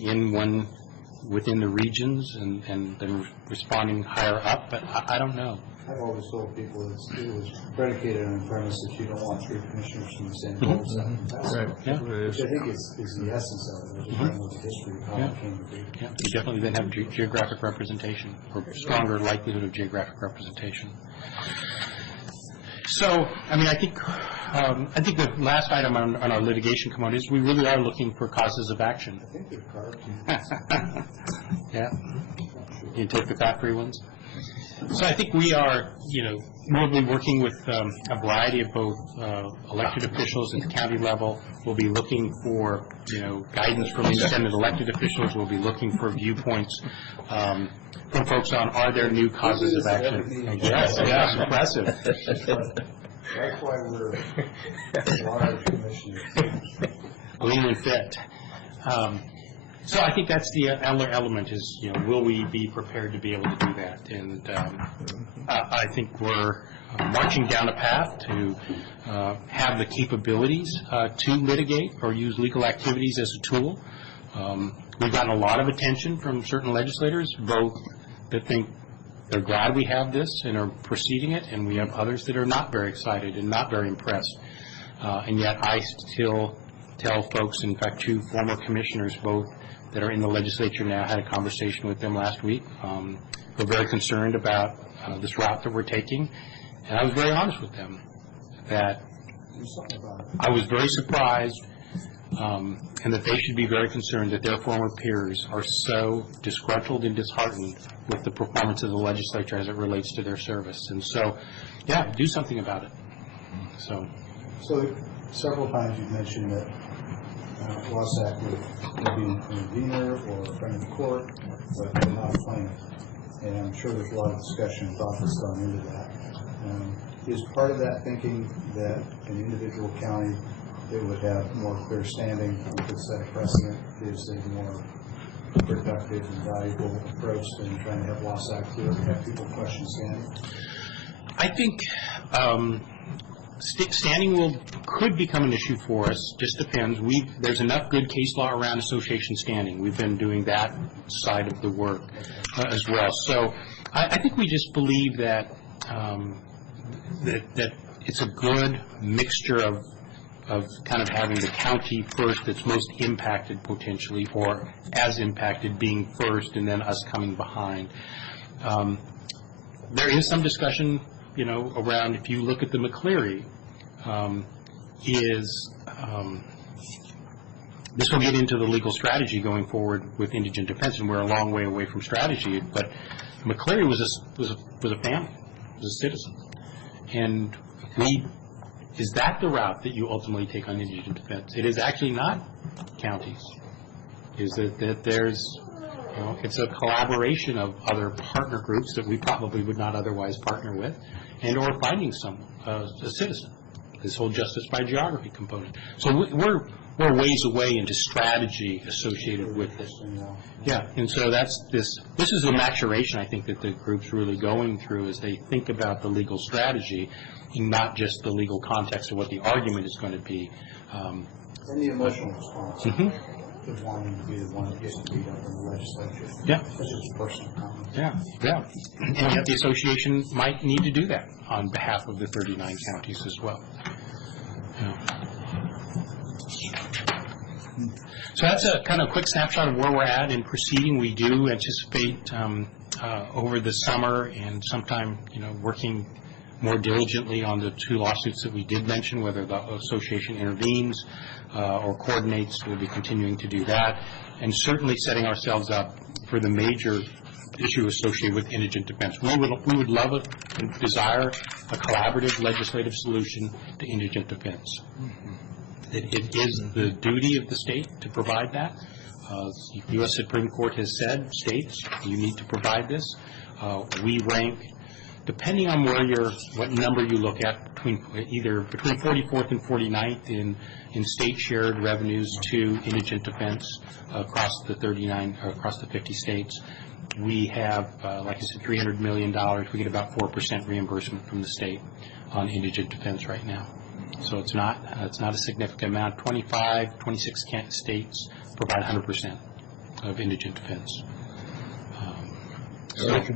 within the regions and then responding higher up, but I don't know. I've always told people it was predicated on the premise that you don't want three commissioners from the same board. Right. Yeah. Which I think is the essence of it. There's a the history of how it came to be. Yeah, you definitely then have geographic representation, or stronger likelihood of geographic representation. So, I mean, I think the last item on our litigation component is we really are looking for causes of action. I think they're carved. Yeah. You take the fat-free ones. So I think we are, we'll be working with a variety of both elected officials at the county level. We'll be looking for, guidance from independent elected officials. We'll be looking for viewpoints from folks on are there new causes of action. Yes, impressive. That's why we're large commissioners. Lean and fit. So I think that's the other element is, will we be prepared to be able to do that? And I think we're marching down a path to have the capabilities to litigate or use legal activities as a tool. We've gotten a lot of attention from certain legislators, both that think they're glad we have this and are proceeding it, and we have others that are not very excited and not very impressed. And yet I still tell folks, in fact, 2 former commissioners, both that are in the legislature now, had a conversation with them last week. We're very concerned about this route that we're taking, and I was very honest with them that I was very surprised and that they should be very concerned that their former peers are so disgruntled and disheartened with the performance of the legislature as it relates to their service. And so, yeah, do something about it. So several times you've mentioned that Wasatch would be an intervener or a friend of the court, but they're not a plaintiff. And I'm sure there's a lot of discussion and thought that's gone into that. Is part of that thinking that an individual county that would have more clear standing could set a precedent is a more productive and valuable approach than trying to have Wasatch do it and have people question standing? I think standing could become an issue for us. Just depends. There's enough good case law around association standing. We've been doing that side of the work as well. So I think we just believe that that it's a good mixture of kind of having the county first that's most impacted potentially, or as impacted being first, and then us coming behind. There is some discussion, around, if you look at the McCleary, this will get into the legal strategy going forward with indigent defense, and we're a long way away from strategy, but McCleary was a family. as a citizen. And is that the route that you ultimately take on indigent defense? It is actually not counties. Is that there's, it's a collaboration of other partner groups that we probably would not otherwise partner with, and or finding someone, a citizen. This whole justice by geography component. So we're ways away into strategy associated with this. Yeah, and so this is the maturation I think that the group's really going through as they think about the legal strategy and not just the legal context of what the argument is going to be. And the emotional response. Mm-hmm. Of wanting to be the one that gets to beat up in the legislature. Yeah. That's just personal comment. Yeah. And yet the association might need to do that on behalf of the 39 counties as well. So that's a kind of quick snapshot of where we're at in proceeding. We do anticipate over the summer and sometime, working more diligently on the 2 lawsuits that we did mention, whether the association intervenes or coordinates. We'll be continuing to do that, and certainly setting ourselves up for the major issue associated with indigent defense. We would love and desire a collaborative legislative solution to indigent defense. It is the duty of the state to provide that. The U.S. Supreme Court has said, states, you need to provide this. We rank, depending on what number you look at, between 44th and 49th in state shared revenues to indigent defense across the 50 states. We have, like I said, $300 million. We get about 4% reimbursement from the state on indigent defense right now. So it's not a significant amount. 26 states provide 100% of indigent defense. So have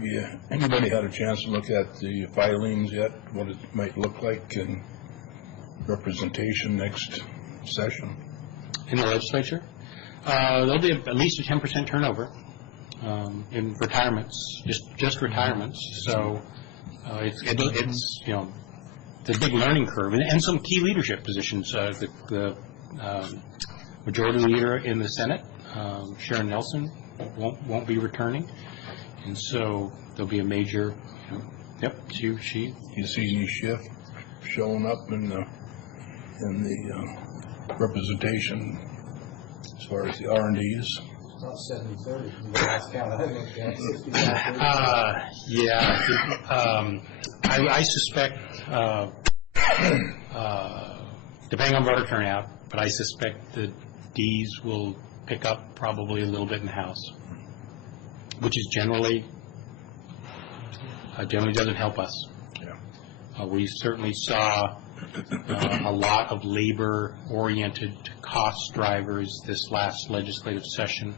anybody had a chance to look at the filings yet, what it might look like in representation next session? In the legislature? There'll be at least a 10% turnover in retirements, just retirements. So it's a big learning curve, and some key leadership positions. The majority leader in the Senate, Sharon Nelson, won't be returning. And so there'll be a major, she. You see any shift showing up in the representation as far as the R&Ds? About 70-30 from the last count I looked at. 65-30. I suspect, depending on voter turnout, but I suspect the Ds will pick up probably a little bit in the House, which is generally doesn't help us. Yeah. We certainly saw a lot of labor-oriented cost drivers this last legislative session,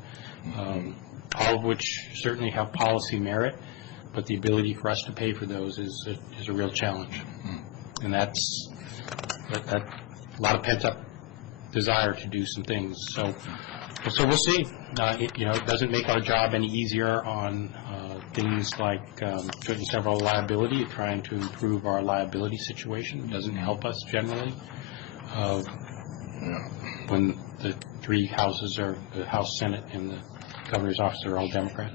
all of which certainly have policy merit, but the ability for us to pay for those is a real challenge. And that's a lot of pent-up desire to do some things. So we'll see. It doesn't make our job any easier on things like certain several liability, trying to improve our liability situation. It doesn't help us generally when the 3 houses are the House, Senate, and the governor's office are all Democrat.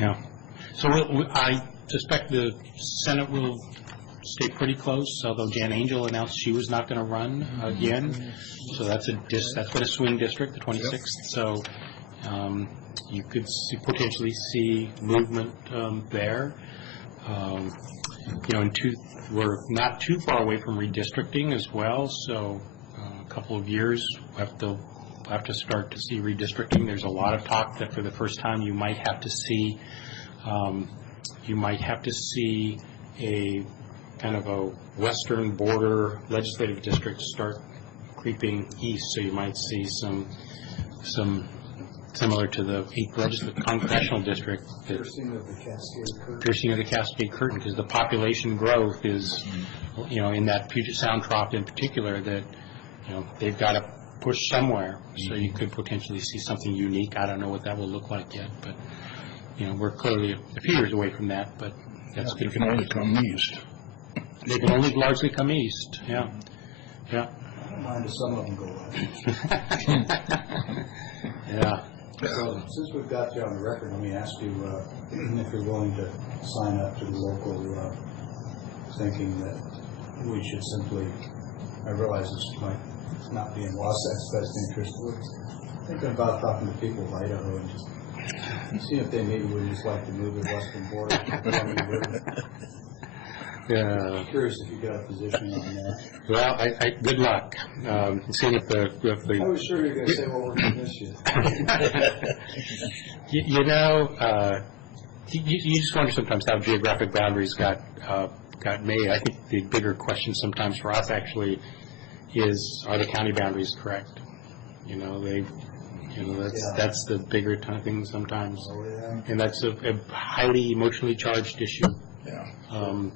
Yeah. So I suspect the Senate will stay pretty close, although Jan Angel announced she was not going to run again. So that's been a swing district, the 26th. Yep. So you could potentially see movement there. We're not too far away from redistricting as well. So a couple of years we'll have to start to see redistricting. There's a lot of talk that for the first time you might have to see a kind of a western border legislative district start creeping east. So you might see some similar to the 8th congressional district. Piercing of the Cascade Curtain. Piercing of the Cascade Curtain, because the population growth is, in that Puget Sound trough in particular, that, they've got to push somewhere. So you could potentially see something unique. I don't know what that will look like yet, but, we're clearly a few years away from that, but that's good. They can only come east. They can only largely come east, yeah. I don't mind if some of them go west. Yeah. So since we've got you on the record, let me ask you if you're willing to sign up to the local thinking that we should simply, I realize this might not be in Wasatch's best interest, but we're thinking about talking to people of Idaho and just see if they maybe would just like to move their western border. Curious if you got a position on that. Well, I good luck. Seeing if I the was sure you were going to say, well, we're going to miss you. you know, you just wonder sometimes how geographic boundaries got made. I think the bigger question sometimes for us actually is, are the county boundaries correct? You know, that's the bigger thing sometimes, Oh, yeah. and that's a highly emotionally charged issue. Yeah.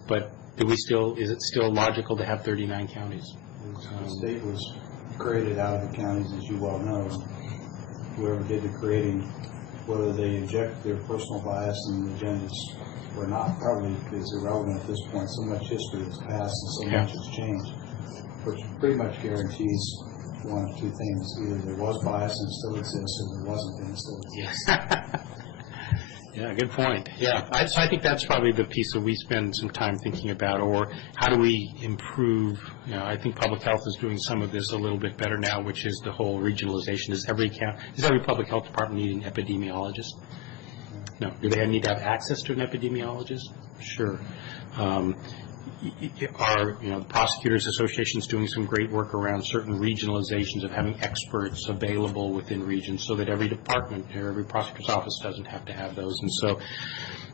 But is it still logical to have 39 counties? The state was created out of the counties, as you well know. Whoever did the creating, whether they inject their personal bias and agendas or not, probably is irrelevant at this point. So much history has passed and so much has changed, which pretty much guarantees one of two things. Either there was bias and it still exists, or there wasn't and it still exists. Yeah, good point. Yeah, so I think that's probably the piece that we spend some time thinking about, or how do we improve, you know, I think public health is doing some of this a little bit better now, which is the whole regionalization. Does every public health department need an epidemiologist? No. Do they need to have access to an epidemiologist? Sure. The Prosecutors Association is doing some great work around certain regionalizations of having experts available within regions so that every department or every prosecutor's office doesn't have to have those. And so,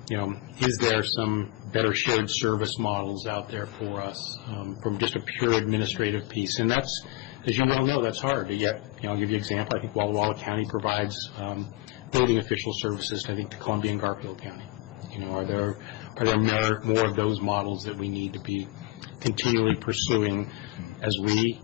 you know, is there some better shared service models out there for us from just a pure administrative piece? And that's, as you well know, that's hard. Yet, you know, I'll give you an example. I think Walla Walla County provides building official services, I think, to Columbia and Garfield County. You know, are there more of those models that we need to be continually pursuing as we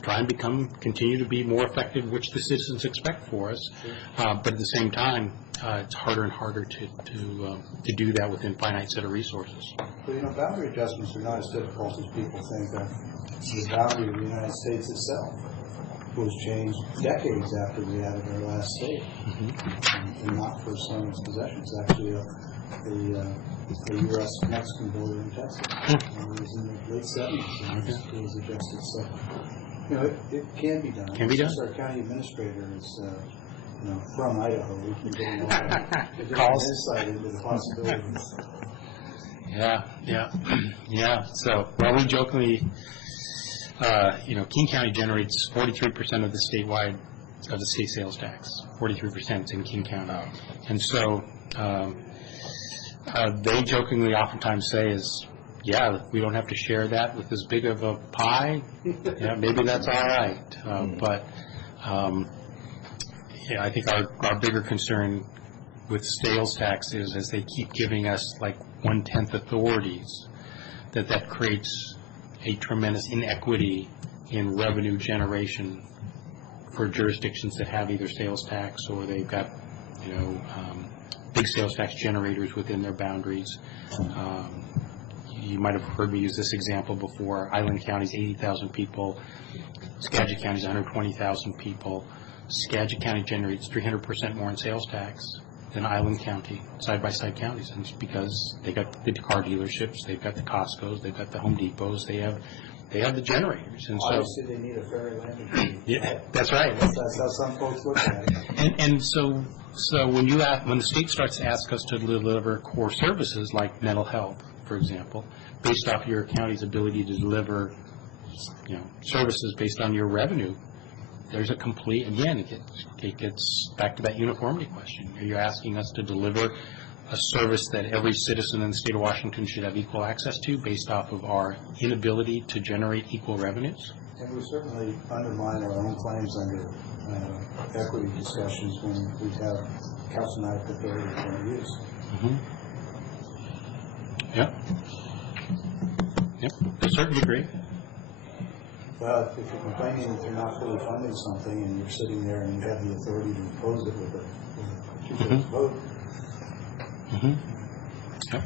try and continue to be more effective, which the citizens expect for us. But at the same time, it's harder and harder to do that within finite set of resources. But, you know, boundary adjustments are not as difficult as people think. The boundary of the United States itself was changed decades after we added our last state, and not for some of its possessions. Actually, the U.S.-Mexican border in Texas. It was in the late 70s, and it was adjusted. So, you know, it can be done. Can be done. Since our county administrator is, you know, from Idaho, we can get him a Calls. insight into the possibilities. Yeah. So, well, we jokingly, you know, King County generates 43% of the state sales tax. 43% is in King County, and so they jokingly oftentimes say is, yeah, we don't have to share that with as big of a pie. Yeah, maybe that's all right. But yeah, I think our bigger concern with sales tax is as they keep giving us like 1/10 authorities, that creates a tremendous inequity in revenue generation for jurisdictions that have either sales tax or they've got, you know, big sales tax generators within their boundaries. You might have heard me use this example before. Island County is 80,000 people. Skagit County is 120,000 people. Skagit County generates 300% more in sales tax than Island County, side-by-side counties. And it's because they got the car dealerships, they've got the Costcos, they've got the Home Depots, they have the generators. And so, obviously, they need a fair landing. yeah, that's right. That's how some folks look at it. And so when the state starts to ask us to deliver core services like mental health, for example, based off your county's ability to deliver, you know, services based on your revenue, there's a complete, again, it gets back to that uniformity question. Are you asking us to deliver a service that every citizen in the state of Washington should have equal access to based off of our inability to generate equal revenues? And we certainly undermine our own claims under equity discussions when we have calcimitic authority for use. Yep, I certainly agree. Well, if you're complaining that you're not fully funding something and you're sitting there and you have the authority to oppose it with a two-thirds vote. Yep.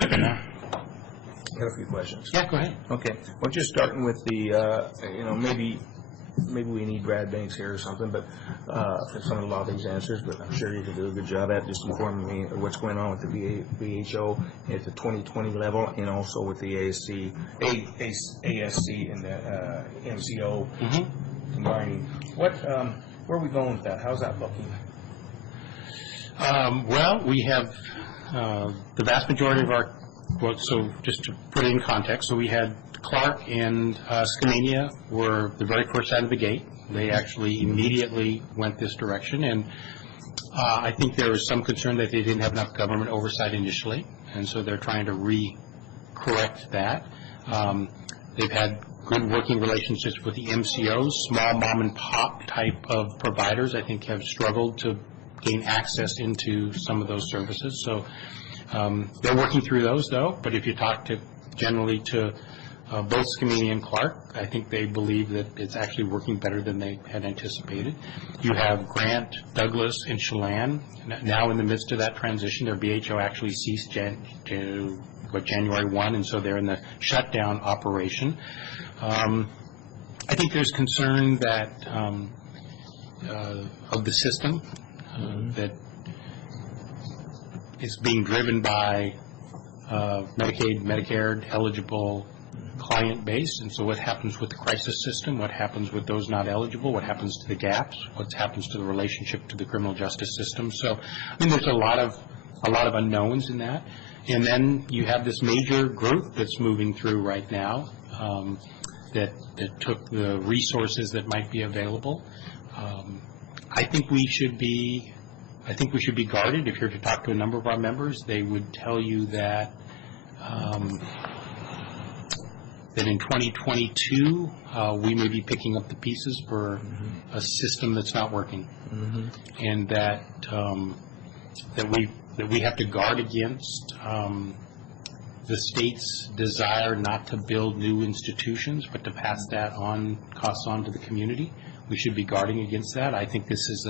I got a few questions. Yeah, go ahead. Okay. Well, just starting with the, you know, maybe maybe we need Brad Banks here or something, but for some of a lot of these answers, but I'm sure you can do a good job at just informing me of what's going on with the VHO at the 2020 level and also with the ASC and the MCO combining. Where are we going with that? How's that looking? Well, we have the vast majority of our, well, so just to put it in context, so we had Clark and Skamania were the very first out of the gate. They actually immediately went this direction, and I think there was some concern that they didn't have enough government oversight initially, and so they're trying to correct that. They've had good working relationships with the MCOs. Small mom and pop type of providers, I think, have struggled to gain access into some of those services. So they're working through those, though. But if you talk generally to both Skamania and Clark, I think they believe that it's actually working better than they had anticipated. You have Grant, Douglas, and Chelan now in the midst of that transition. Their BHO actually ceased January 1, and so they're in the shutdown operation. I think there's concern that of the system that is being driven by Medicaid, Medicare eligible client base, and so what happens with the crisis system, what happens with those not eligible, what happens to the gaps, what happens to the relationship to the criminal justice system. So I mean, there's a lot of unknowns in that. And then you have this major group that's moving through right now that took the resources that might be available. I think we should be guarded. If you're to talk to a number of our members, they would tell you that that in 2022 we may be picking up the pieces for a system that's not working, and that we have to guard against the state's desire not to build new institutions, but to pass that costs on to the community. We should be guarding against that. I think this is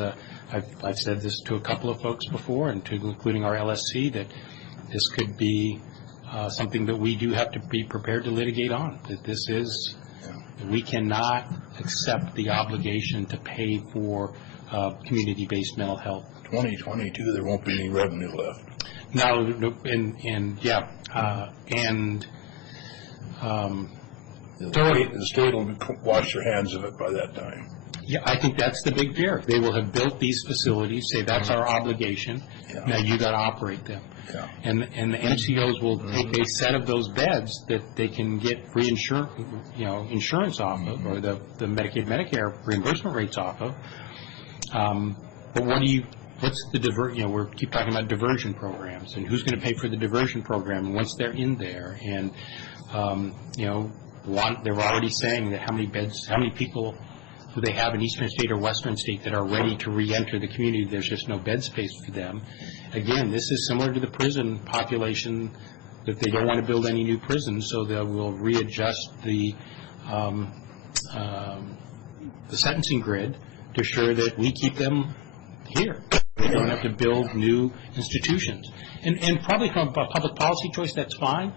I've said this to a couple of folks before, and including our LSC, that this could be something that we do have to be prepared to litigate on. That this is, we cannot accept the obligation to pay for community-based mental health. 2022, there won't be any revenue left. No, The state will wash their hands of it by that time. Yeah, I think that's the big fear. They will have built these facilities, say that's our obligation. Yeah. Now you got to operate them. Yeah. And the MCOs will take a set of those beds that they can get insurance off of, or the Medicaid, Medicare reimbursement rates off of. But what's the we keep talking about diversion programs, and who's going to pay for the diversion program once they're in there? And they're already saying that how many people do they have in Eastern State or Western State that are ready to re-enter the community? There's just no bed space for them. Again, this is similar to the prison population, that they don't want to build any new prisons, so they will readjust the sentencing grid to ensure that we keep them here. They don't have to build new institutions. And probably from a public policy choice, that's fine,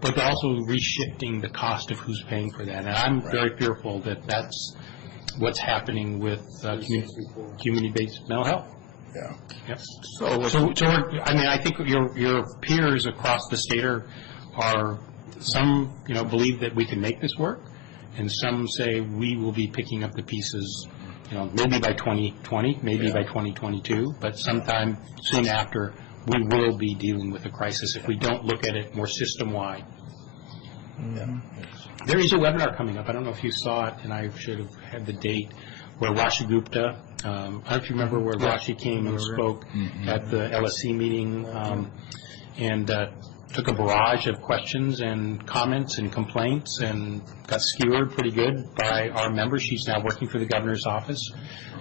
but they're also reshifting the cost of who's paying for that. And I'm very fearful that that's what's happening with community-based mental health. Yeah. Yep. So I think your peers across the state are some believe that we can make this work, and some say we will be picking up the pieces, maybe by 2020, maybe by 2022, but sometime soon after we will be dealing with a crisis if we don't look at it more system-wide. Yeah. There is a webinar coming up. I don't know if you saw it, and I should have had the date, where Rashi Gupta, I don't know if you remember where Rashi came and spoke at the LSC meeting, and took a barrage of questions and comments and complaints and got skewered pretty good by our members. She's now working for the governor's office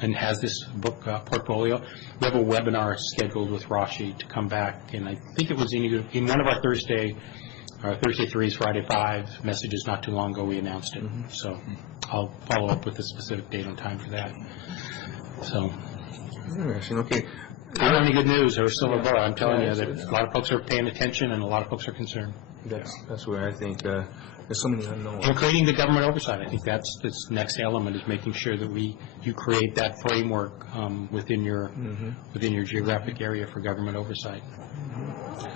and has this book portfolio. We have a webinar scheduled with Rashi to come back, and I think it was in one of our Thursday 3s, Friday 5 messages not too long ago. We announced it. So I'll follow up with a specific date and time for that. So Interesting. Okay. I don't have any good news or silver bullet. I'm telling you that a lot of folks are paying attention and a lot of folks are concerned. That's where I think there's so many unknowns. And creating the government oversight, I think that's this next element, is making sure that you create that framework within your geographic area for government oversight.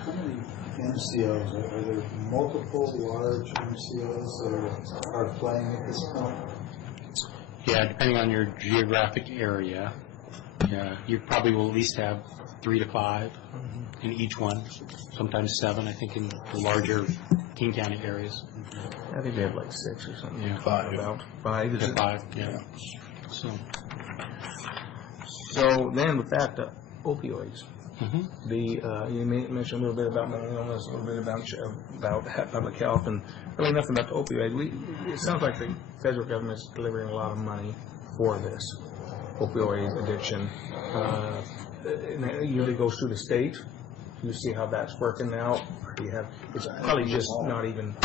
How many MCOs, are there multiple large MCOs that are playing at this point? Yeah, depending on your geographic area, you probably will at least have 3 to 5 in each one, sometimes 7, I think, in the larger King County areas. I think they have like 6 or something. Yeah. 5. About 5, is it? 5, yeah. So then with that, opioids. Mhm. You mentioned a little bit about mental illness, a little bit about public health, and really nothing about the opioid. It sounds like the federal government is delivering a lot of money for this opioid addiction. And it usually goes through the state. You see how that's working now. It's probably just not even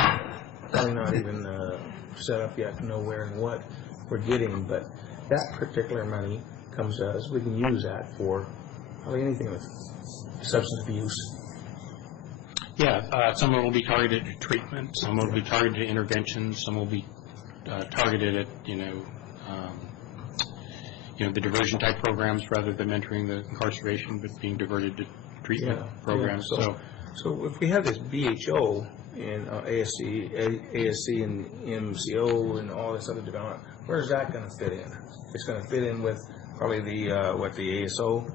set up yet to know where and what we're getting, but that particular money comes to us. We can use that for probably anything with substance abuse. Yeah, some will be targeted at treatment, some will be targeted at intervention, some will be targeted at, the diversion type programs rather than entering the incarceration, but being diverted to treatment programs. Yeah. So if we have this BHO and ASC and MCO and all this other development, where's that going to fit in? It's going to fit in with probably the ASO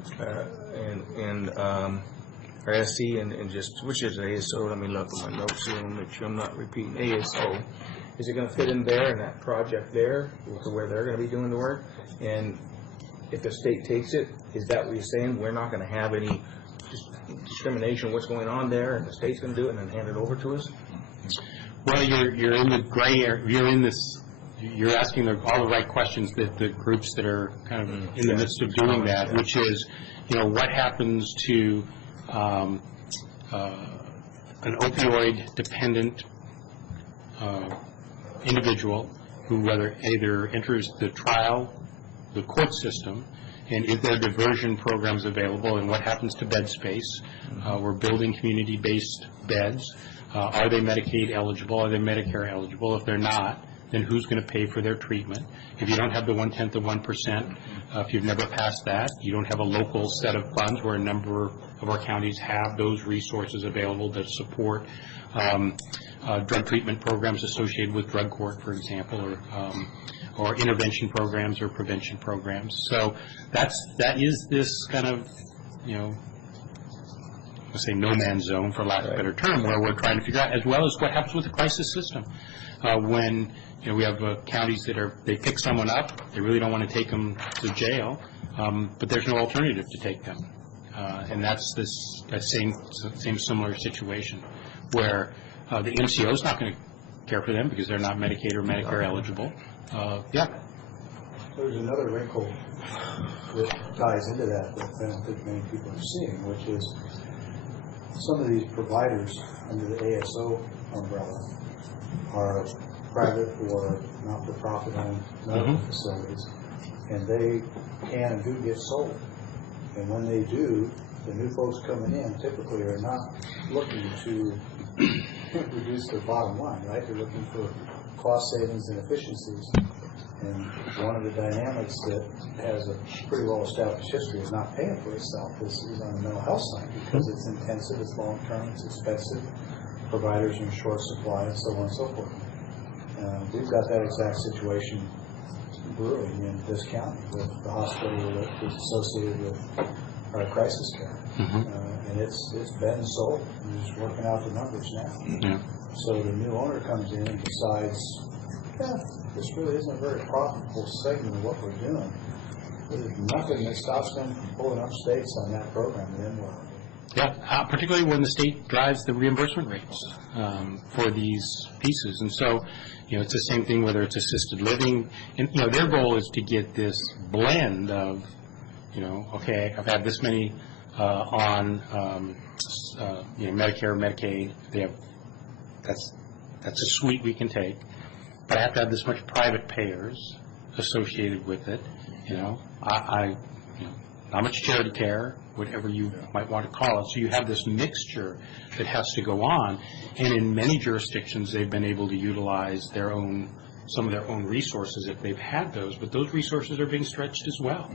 or SC and just, which is ASO? Let me look at my notes here and make sure I'm not repeating. ASO. Is it going to fit in there in that project there to where they're going to be doing the work? And if the state takes it, is that what you're saying? We're not going to have any discrimination, what's going on there, and the state's going to do it and then hand it over to us? Well, you're in the gray area. You're asking all the right questions that the groups that are kind of in the midst of doing that, which is, what happens to an opioid-dependent individual who either enters the court system, and is there diversion programs available, and what happens to bed space? We're building community-based beds. Are they Medicaid eligible? Are they Medicare eligible? If they're not, then who's going to pay for their treatment? If you don't have the 1/10 of 1%, if you've never passed that, you don't have a local set of funds where a number of our counties have those resources available to support drug treatment programs associated with drug court, for example, or intervention programs or prevention programs. So that is this kind of, let's say no man's zone, for lack of a better term, where we're trying to figure out, as well as what happens with the crisis system. When we have counties they pick someone up, they really don't want to take them to jail, but there's no alternative to take them. And that's that same similar situation where the MCO is not going to care for them because they're not Medicaid or Medicare eligible. There's another wrinkle that ties into that I don't think many people are seeing, which is some of these providers under the ASO umbrella are private or not-for-profit owned medical facilities, and they can and do get sold. And when they do, the new folks coming in typically are not looking to reduce their bottom line, right? They're looking for cost savings and efficiencies. And one of the dynamics that has a pretty well-established history is not paying for itself is on the mental health side, because it's intensive, it's long-term, it's expensive, providers are in short supply, and so on and so forth. We've got that exact situation brewing in this county with the hospital that is associated with our crisis care. And it's been sold. We're just working out the numbers now. So the new owner comes in and decides, this really isn't a very profitable segment of what we're doing. There's nothing that stops them from pulling up stakes on that program, and then what? Yeah, particularly when the state drives the reimbursement rates for these pieces. And so, it's the same thing whether it's assisted living. And, their goal is to get this blend of, okay, I've had this many on, Medicare, Medicaid. That's a suite we can take. But I have to have this much private payers associated with it. Not much charity care, whatever you might want to call it. So you have this mixture that has to go on, and in many jurisdictions, they've been able to utilize some of their own resources if they've had those, but those resources are being stretched as well.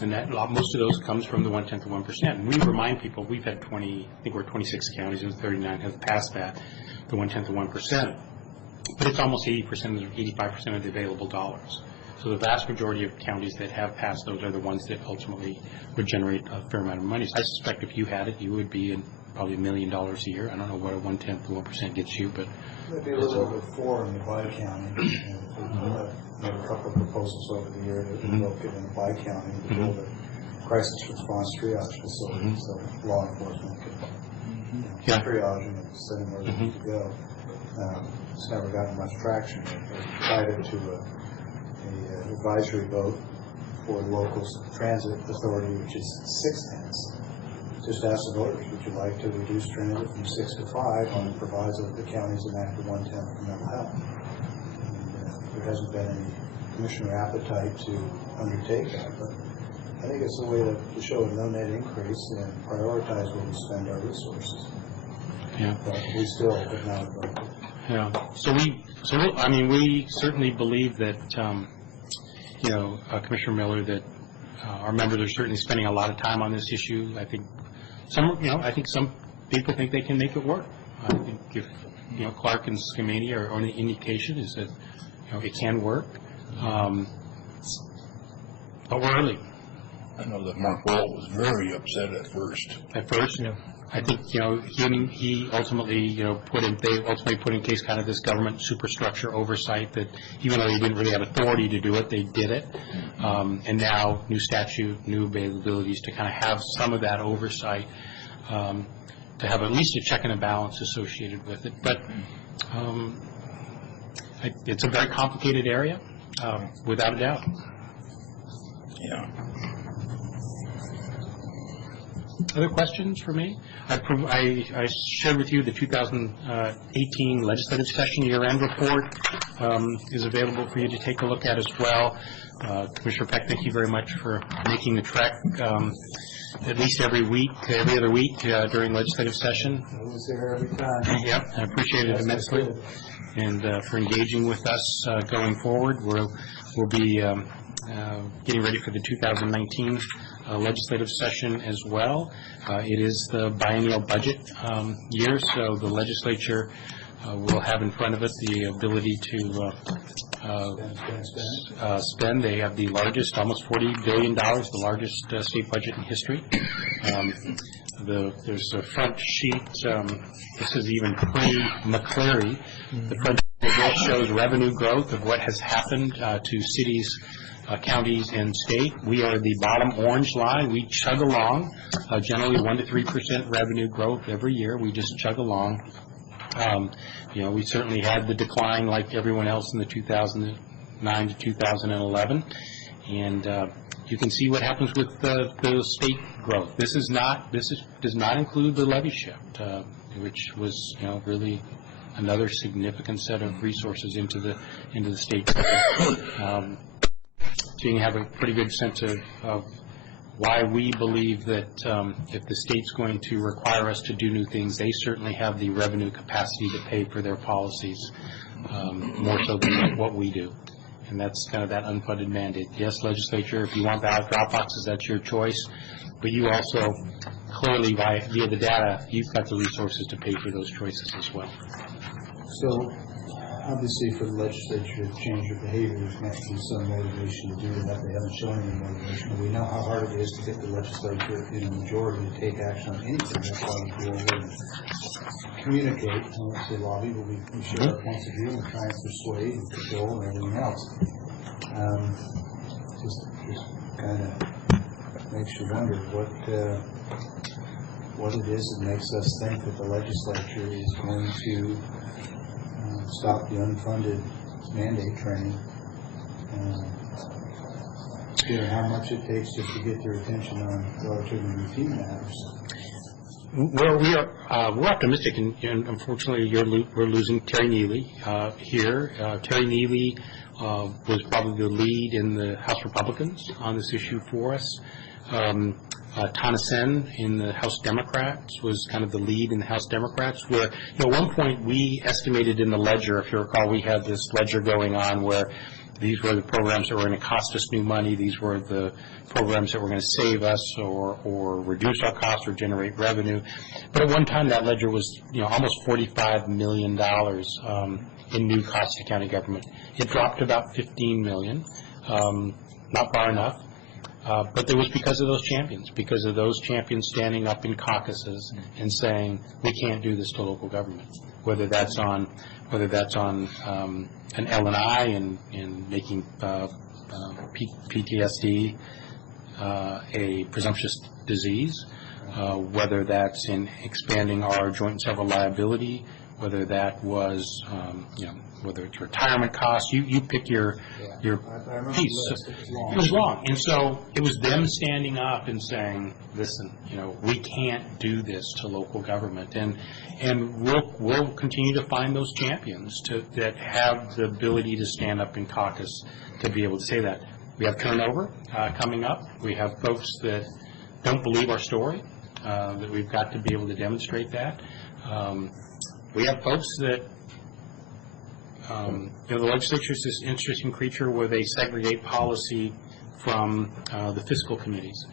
And most of those comes from the 1/10 of 1%. And we remind people, we've had I think we're 26 counties, and 39 have passed that, the 1/10 of 1%. But it's almost 80% or 85% of the available dollars. So the vast majority of counties that have passed those are the ones that ultimately would generate a fair amount of money. So I suspect if you had it, you would be in probably $1 million a year. I don't know what a 1/10 of 1% gets you, but Maybe a little over 4 in the Bi-County. We've had a couple of proposals over the year that we look at in the Bi-County to build a crisis response triage facility, so law enforcement can triage and send them where they need to go. It's never gotten much traction. We've tied it to a advisory vote for the local transit authority, which is 6/10. Just ask the voters, would you like to reduce transit from 6 to 5 on the proviso that the counties enact a 1/10 for mental health? And, there hasn't been any commissioner appetite to undertake that, but I think it's a way to show a no net increase and prioritize where we spend our resources. yeah. But we still have not voted. Yeah. So we certainly believe that, Commissioner Miller, that our members are certainly spending a lot of time on this issue. I think some people think they can make it work. I think if, Clark and Skamania are on the indication is that, it can work. But we're early. I know that Mark Wall was very upset at first. At first, I think, he ultimately, they ultimately put in place kind of this government superstructure oversight that even though they didn't really have authority to do it, they did it. And now, new statute, new availabilities to kind of have some of that oversight, to have at least a check and a balance associated with it. But it's a very complicated area, without a doubt. Yeah. Other questions for me? I shared with you the 2018 legislative session year-end report is available for you to take a look at as well. Commissioner Peck, thank you very much for making the trek at least every other week during legislative session. I was there every time. Yep, I appreciate it immensely. And for engaging with us going forward. We'll be getting ready for the 2019 legislative session as well. It is the biennial budget year, so the legislature will have in front of it the ability to spend. They have the largest, almost $40 billion, the largest state budget in history. There's a front sheet, this is even pre-McCleary. The front sheet shows revenue growth of what has happened to cities, counties, and state. We are the bottom orange line. We chug along, generally 1 to 3% revenue growth every year. We just chug along. We certainly had the decline like everyone else in the 2009 to 2011. And you can see what happens with the state growth. This does not include the levy shift, which was really another significant set of resources into the state budget. So you have a pretty good sense of why we believe that if the state's going to require us to do new things, they certainly have the revenue capacity to pay for their policies more so than what we do. And that's kind of that unfunded mandate. Yes, legislature, if you want ballot drop boxes, that's your choice. But you also, clearly, via the data, you've got the resources to pay for those choices as well. So, obviously, for the legislature to change their behavior, there's going to have to be some motivation to do that. They haven't shown any motivation. We know how hard it is to get the legislature in a majority to take action on anything. That's why we go over and communicate. I won't say lobby, but we share our points of view and try and persuade and control and everything else. Just kind of makes you wonder what it is that makes us think that the legislature is going to stop the unfunded mandate training, how much it takes just to get their attention on relatively routine matters. Well, we're optimistic, and unfortunately, we're losing Terry Neely here. Terry Neely was probably the lead in the House Republicans on this issue for us. Tonneson in the House Democrats was kind of the lead in the House Democrats, where at one point we estimated in the ledger, if you recall, we had this ledger going on where these were the programs that were going to cost us new money, these were the programs that were going to save us or reduce our costs or generate revenue. But at one time that ledger was almost $45 million in new costs to county government. It dropped to about $15 million, not far enough. But it was because of those champions standing up in caucuses and saying, we can't do this to local government, whether that's on an L&I and making PTSD a presumptuous disease, whether that's in expanding our joint and several liability, whether that was, whether it's retirement costs, you pick your I remember piece. the list. It was long. It was long. And so it was them standing up and saying, listen, we can't do this to local government. And we'll continue to find those champions that have the ability to stand up in caucus to be able to say that. We have turnover coming up. We have folks that don't believe our story, that we've got to be able to demonstrate that. We have folks that, the legislature is this interesting creature where they segregate policy from the fiscal committees.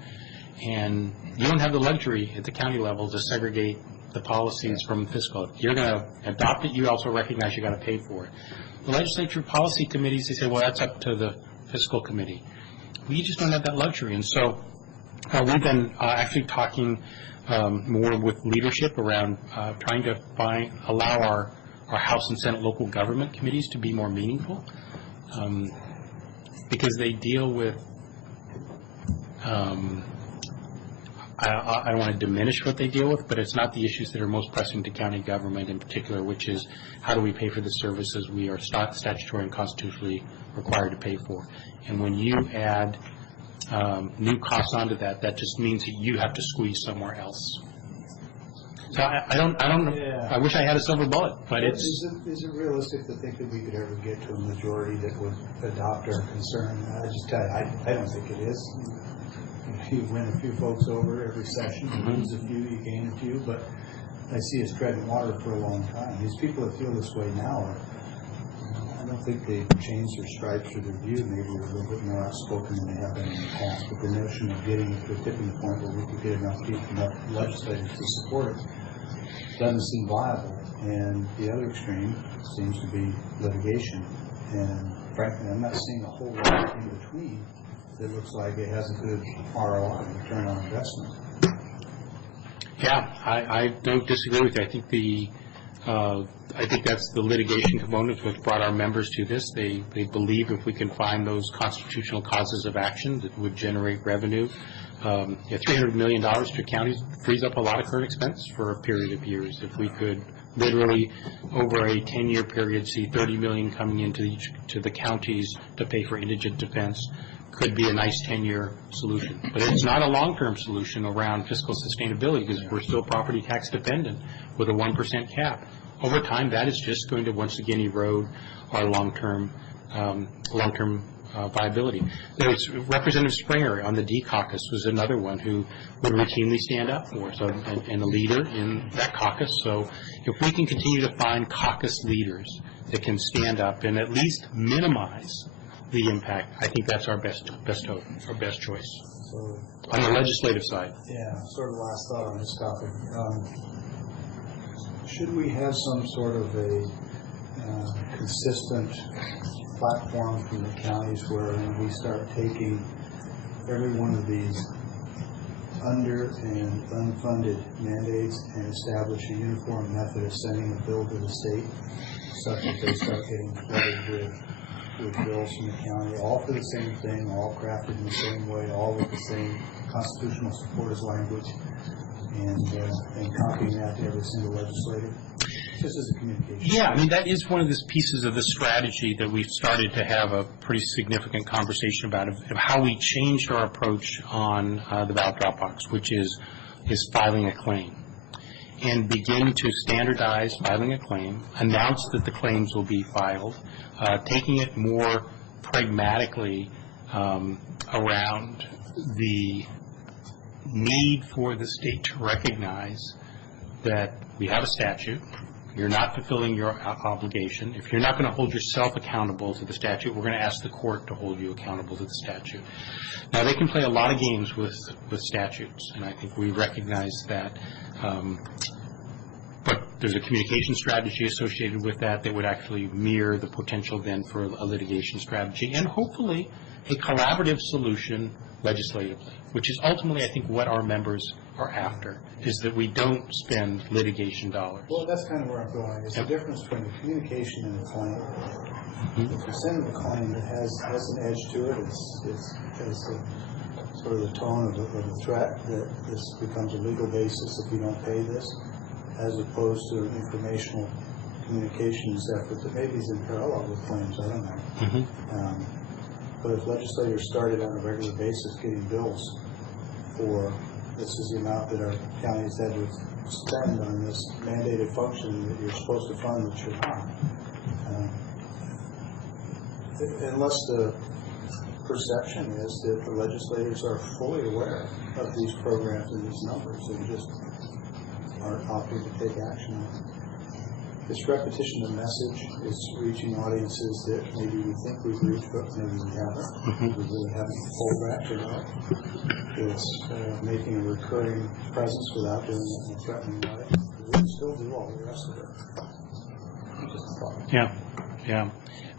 And you don't have the luxury at the county level to segregate the policies from fiscal. You're going to adopt it, you also recognize you've got to pay for it. The legislature policy committees, they say, well, that's up to the fiscal committee. We just don't have that luxury. And so we've been actually talking more with leadership around trying to allow our House and Senate local government committees to be more meaningful, because they deal with, I don't want to diminish what they deal with, but it's not the issues that are most pressing to county government in particular, which is how do we pay for the services we are statutory and constitutionally required to pay for. And when you add new costs onto that, that just means that you have to squeeze somewhere else. So I don't know. Yeah. I wish I had a silver bullet, but it's. Is it realistic to think that we could ever get to a majority that would adopt our concern? I just tell you, I don't think it is. You win a few folks over every session, you lose a few, you gain a few, but I see us treading water for a long time. These people that feel this way now, I don't think they've changed their stripes or their view. Maybe they're a little bit more outspoken than they have been in the past, but the notion of getting to a tipping point where we could get enough people, enough legislators to support it doesn't seem viable. And the other extreme seems to be litigation. And frankly, I'm not seeing a whole lot in between that looks like it has a good ROI, return on investment. Yeah, I don't disagree with you. I think that's the litigation component which brought our members to this. They believe if we can find those constitutional causes of action that would generate revenue, $300 million to counties frees up a lot of current expense for a period of years. If we could literally, over a 10-year period, see $30 million coming into to the counties to pay for indigent defense, could be a nice 10-year solution. But it's not a long-term solution around fiscal sustainability because we're still property tax dependent with a 1% cap. Over time, that is just going to once again erode our long-term viability. There's Representative Springer on the D caucus was another one who would routinely stand up for us, and a leader in that caucus. So if we can continue to find caucus leaders that can stand up and at least minimize the impact, I think that's our best hope, our best choice. So, On the legislative side. yeah, sort of last thought on this topic. Should we have some sort of a consistent platform from the counties where we start taking every one of these under and unfunded mandates and establish a uniform method of sending a bill to the state such that they start getting flooded with bills from the county, all for the same thing, all crafted in the same way, all with the same constitutional support as language, and copying that to every single legislator, just as a communication. Yeah, I mean, that is one of the pieces of the strategy that we've started to have a pretty significant conversation about, of how we changed our approach on the ballot drop box, which is filing a claim, and begin to standardize filing a claim, announce that the claims will be filed, taking it more pragmatically around the need for the state to recognize that we have a statute, you're not fulfilling your obligation. If you're not going to hold yourself accountable to the statute, we're going to ask the court to hold you accountable to the statute. Now, they can play a lot of games with statutes, and I think we recognize that. But there's a communication strategy associated with that that would actually mirror the potential then for a litigation strategy, and hopefully a collaborative solution legislatively, which is ultimately, I think, what our members are after, is that we don't spend litigation dollars. Well, that's kind of where I'm going. There's a difference between the communication and the claim. The consent of the claim, it has an edge to it. It has sort of the tone of a threat that this becomes a legal basis if you don't pay this, as opposed to an informational communications effort that maybe is in parallel with claims. I don't know. But if legislators started on a regular basis getting bills for this is the amount that our counties had to spend on this mandated function that you're supposed to fund that you're not. Unless the perception is that the legislators are fully aware of these programs and these numbers and just aren't opting to take action on it. This repetition of message is reaching audiences that maybe we think we've reached, but maybe we haven't. We really haven't pulled back to that. It's making a recurring presence without doing it and threatening about it. We can still do all the rest of it. Just a thought. Yeah.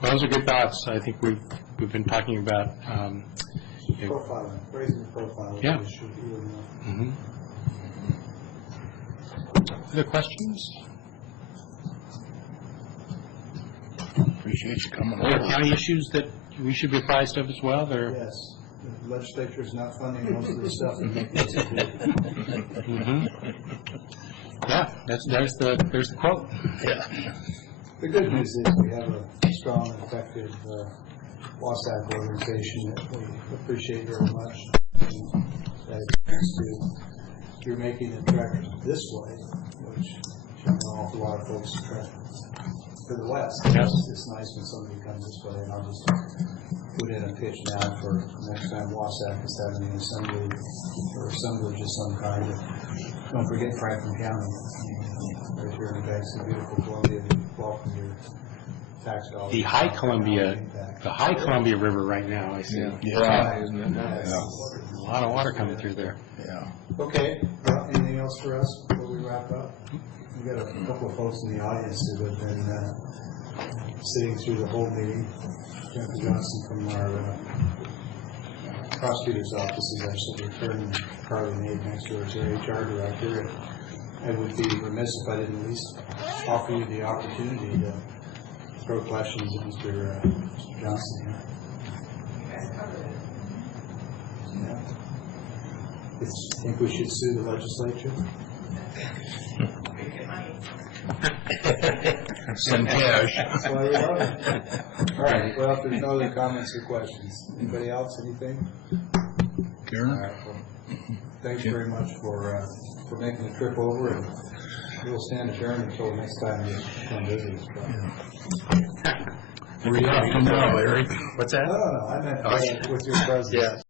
Well, those are good thoughts. I think we've been talking about Profiling, raising the profile of Yeah. the issue even more. Other questions? Appreciate you coming Other over. county issues that we should be apprised of as well? There. Yes, the legislature is not funding most of the stuff that makes it do. Yeah, there's the quote. Yeah. The good news is we have a strong and effective WASAC organization that we appreciate very much. And that experience to you're making the trek this way, which I know an awful lot of folks trek to the west. Yes. It's nice when somebody comes this way, and I'll just put in a pitch now for next time WASAC is having an assembly or assemblage of some kind. Don't forget Franklin County, right here in the banks of beautiful Columbia. Welcome your tax dollars. The High Columbia River right now, I see. Yeah. Isn't it? A lot of water coming through there. Yeah. Okay, anything else for us before we wrap up? We've got a couple of folks in the audience who have been sitting through the whole meeting. Jennifer Johnson from our prosecutor's office is actually returning. Carly Nate next to her is our HR director. I would be remiss if I didn't at least offer you the opportunity to throw questions at Mr. Johnson here. Yeah. I think we should sue the legislature. Some cash. That's why we love it. All right, well, if there's no other comments or questions, anybody else, anything? All Karen? right, well, thanks very much for making the trip over, and we'll stand adjourned until next time you come visit us. Where are you off to now, Larry? What's that? No, I meant with your presence. Yeah.